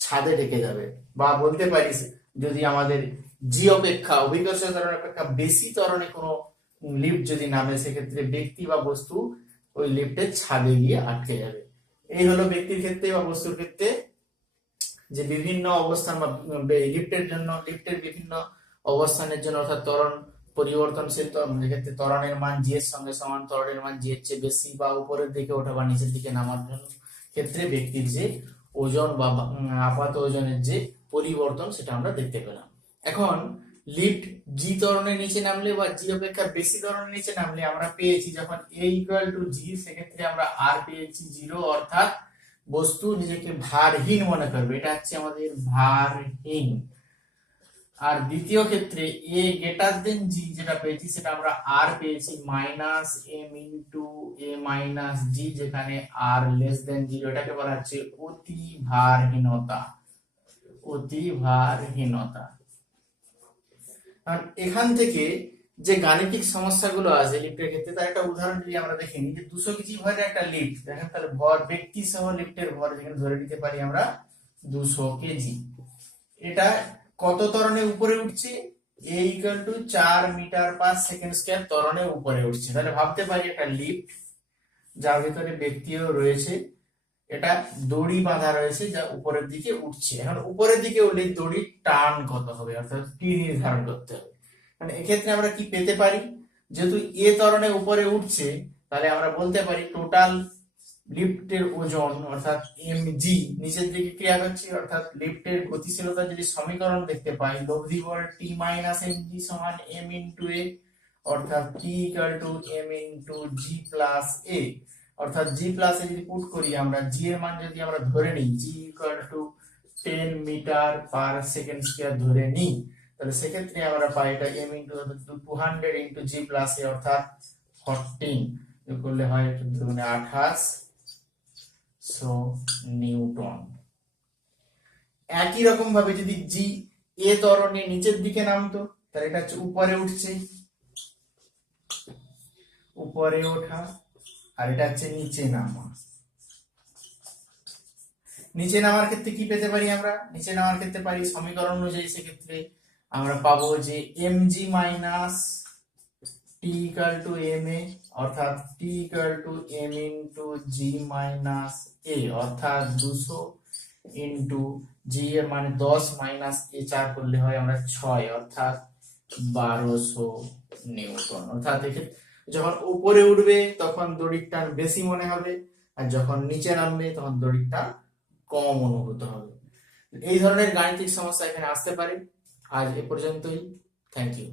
ছাদে ঢেকে যাবে। বা বলতে পারিস যদি আমাদের জি অপেক্ষা অভিকর্ষ ত্বরণ অপেক্ষা বেশি ত্বরণে কোনো লিফট যদি নামে, সেক্ষেত্রে ব্যক্তি বা বস্তু ওই লিফটের ছাদে গিয়ে আটকে যাবে। এই হলো ব্যক্তির ক্ষেত্রে বা বস্তুর ক্ষেত্রে যে বিভিন্ন অবস্থান বা লিফটের জন্য, লিফটের বিভিন্ন অবস্থানের জন্য, অর্থাৎ ত্বরণ পরিবর্তনশীল, এক্ষেত্রে ত্বরণের মান জি এর সঙ্গে সমান, ত্বরণের মান জি এর চেয়ে বেশি বা উপরের দিকে ওঠা বা নিচের দিকে নামার জন্য ক্ষেত্রে ব্যক্তির যে ওজন বা আপাত ওজনের যে পরিবর্তন সেটা আমরা দেখতে পেলাম। এখন লিফট জি ত্বরণের নিচে নামলে বা জি অপেক্ষা বেশি ত্বরণের নিচে নামলে আমরা পেয়েছি যখন এ ইকুয়াল টু জি, সেক্ষেত্রে আমরা আর পেয়েছি 0, অর্থাৎ বস্তু নিজেকে ভারহীন মনে করবে, এটা হচ্ছে আমাদের ভারহীন। আর দ্বিতীয় ক্ষেত্রে এ গ্রেটার দেন জি যেটা পেয়েছি সেটা আমরা আর পেয়েছি মাইনাস এম ইন্টু এ মাইনাস জি, যেখানে আর লেস দেন জিরো, এটাকে বলা হচ্ছে অতি ভারহীনতা, অতি ভারহীনতা। আর এখান থেকে যে গাণিতিক সমস্যাগুলো আছে লিফটের ক্ষেত্রে, তার একটা উদাহরণ যদি আমরা দেখে নিই, যে 200 কেজি ভরের একটা লিফট দেখেন, তাহলে ভর ব্যক্তি সহ লিফটের ভর যেখানে ধরে নিতে পারি আমরা 200 কেজি, এটা কত ত্বরণে উপরে উঠছে, a equal to 4 meter per second square ত্বরণে উপরে উঠছে। তাহলে ভাবতে পারি একটা লিফট যার ভিতরে ব্যক্তিও রয়েছে, এটা দড়ি বাঁধা রয়েছে যা উপরের দিকে উঠছে। এখন উপরের দিকে উঠলে দড়ির টান কত হবে, অর্থাৎ টি নির্ধারণ করতে হবে। মানে এক্ষেত্রে আমরা কি পেতে পারি, যেহেতু এ ত্বরণে উপরে উঠছে, তাহলে আমরা বলতে পারি টোটাল লিফটের ওজন অর্থাৎ mg নিচের দিকে ক্রিয়া করছে, অর্থাৎ লিফটের গতিশীলতা যদি সমীকরণ দেখতে পাই, লব্ধি বল t মাইনাস mg সমান m ইনটু a, অর্থাৎ t equal to m into g plus a, অর্থাৎ g প্লাস a যদি পুট করি আমরা, g এর মান যদি আমরা ধরে নিই g equal to 10 metre per second square ধরে নিই, তাহলে সেক্ষেত্রে আমরা পাই এটা m into 200 into g plus a, অর্থাৎ 14 করলে হয় 2800 নিউটন। একই রকম ভাবে যদি জি এ ত্বরণে নিচের দিকে নামতো, তাহলে এটা হচ্ছে উপরে উঠছে, উপরে ওঠা, আর এটা হচ্ছে নিচে নামা। নিচে নামার ক্ষেত্রে কি পেতে পারি আমরা, নিচে নামার ক্ষেত্রে পারি সমীকরণ অনুযায়ী, সেক্ষেত্রে আমরা পাবো যে mg minus T equal to m a, অর্থাৎ T equal to m into g minus a, অর্থাৎ 200 ইন্টু জি এর মানে 10 মাইনাস এ 4 করলে হয় আমরা 6, অর্থাৎ 1200 নিউটন। অর্থাৎ যখন উপরে উঠবে তখন দড়ির টান বেশি মনে হবে, আর যখন নিচে নামবে তখন দড়ির টান কম অনুভূত হবে। এই ধরনের গাণিতিক সমস্যা এখানে আসতে পারে। আজ এ পর্যন্তই, থ্যাংক ইউ।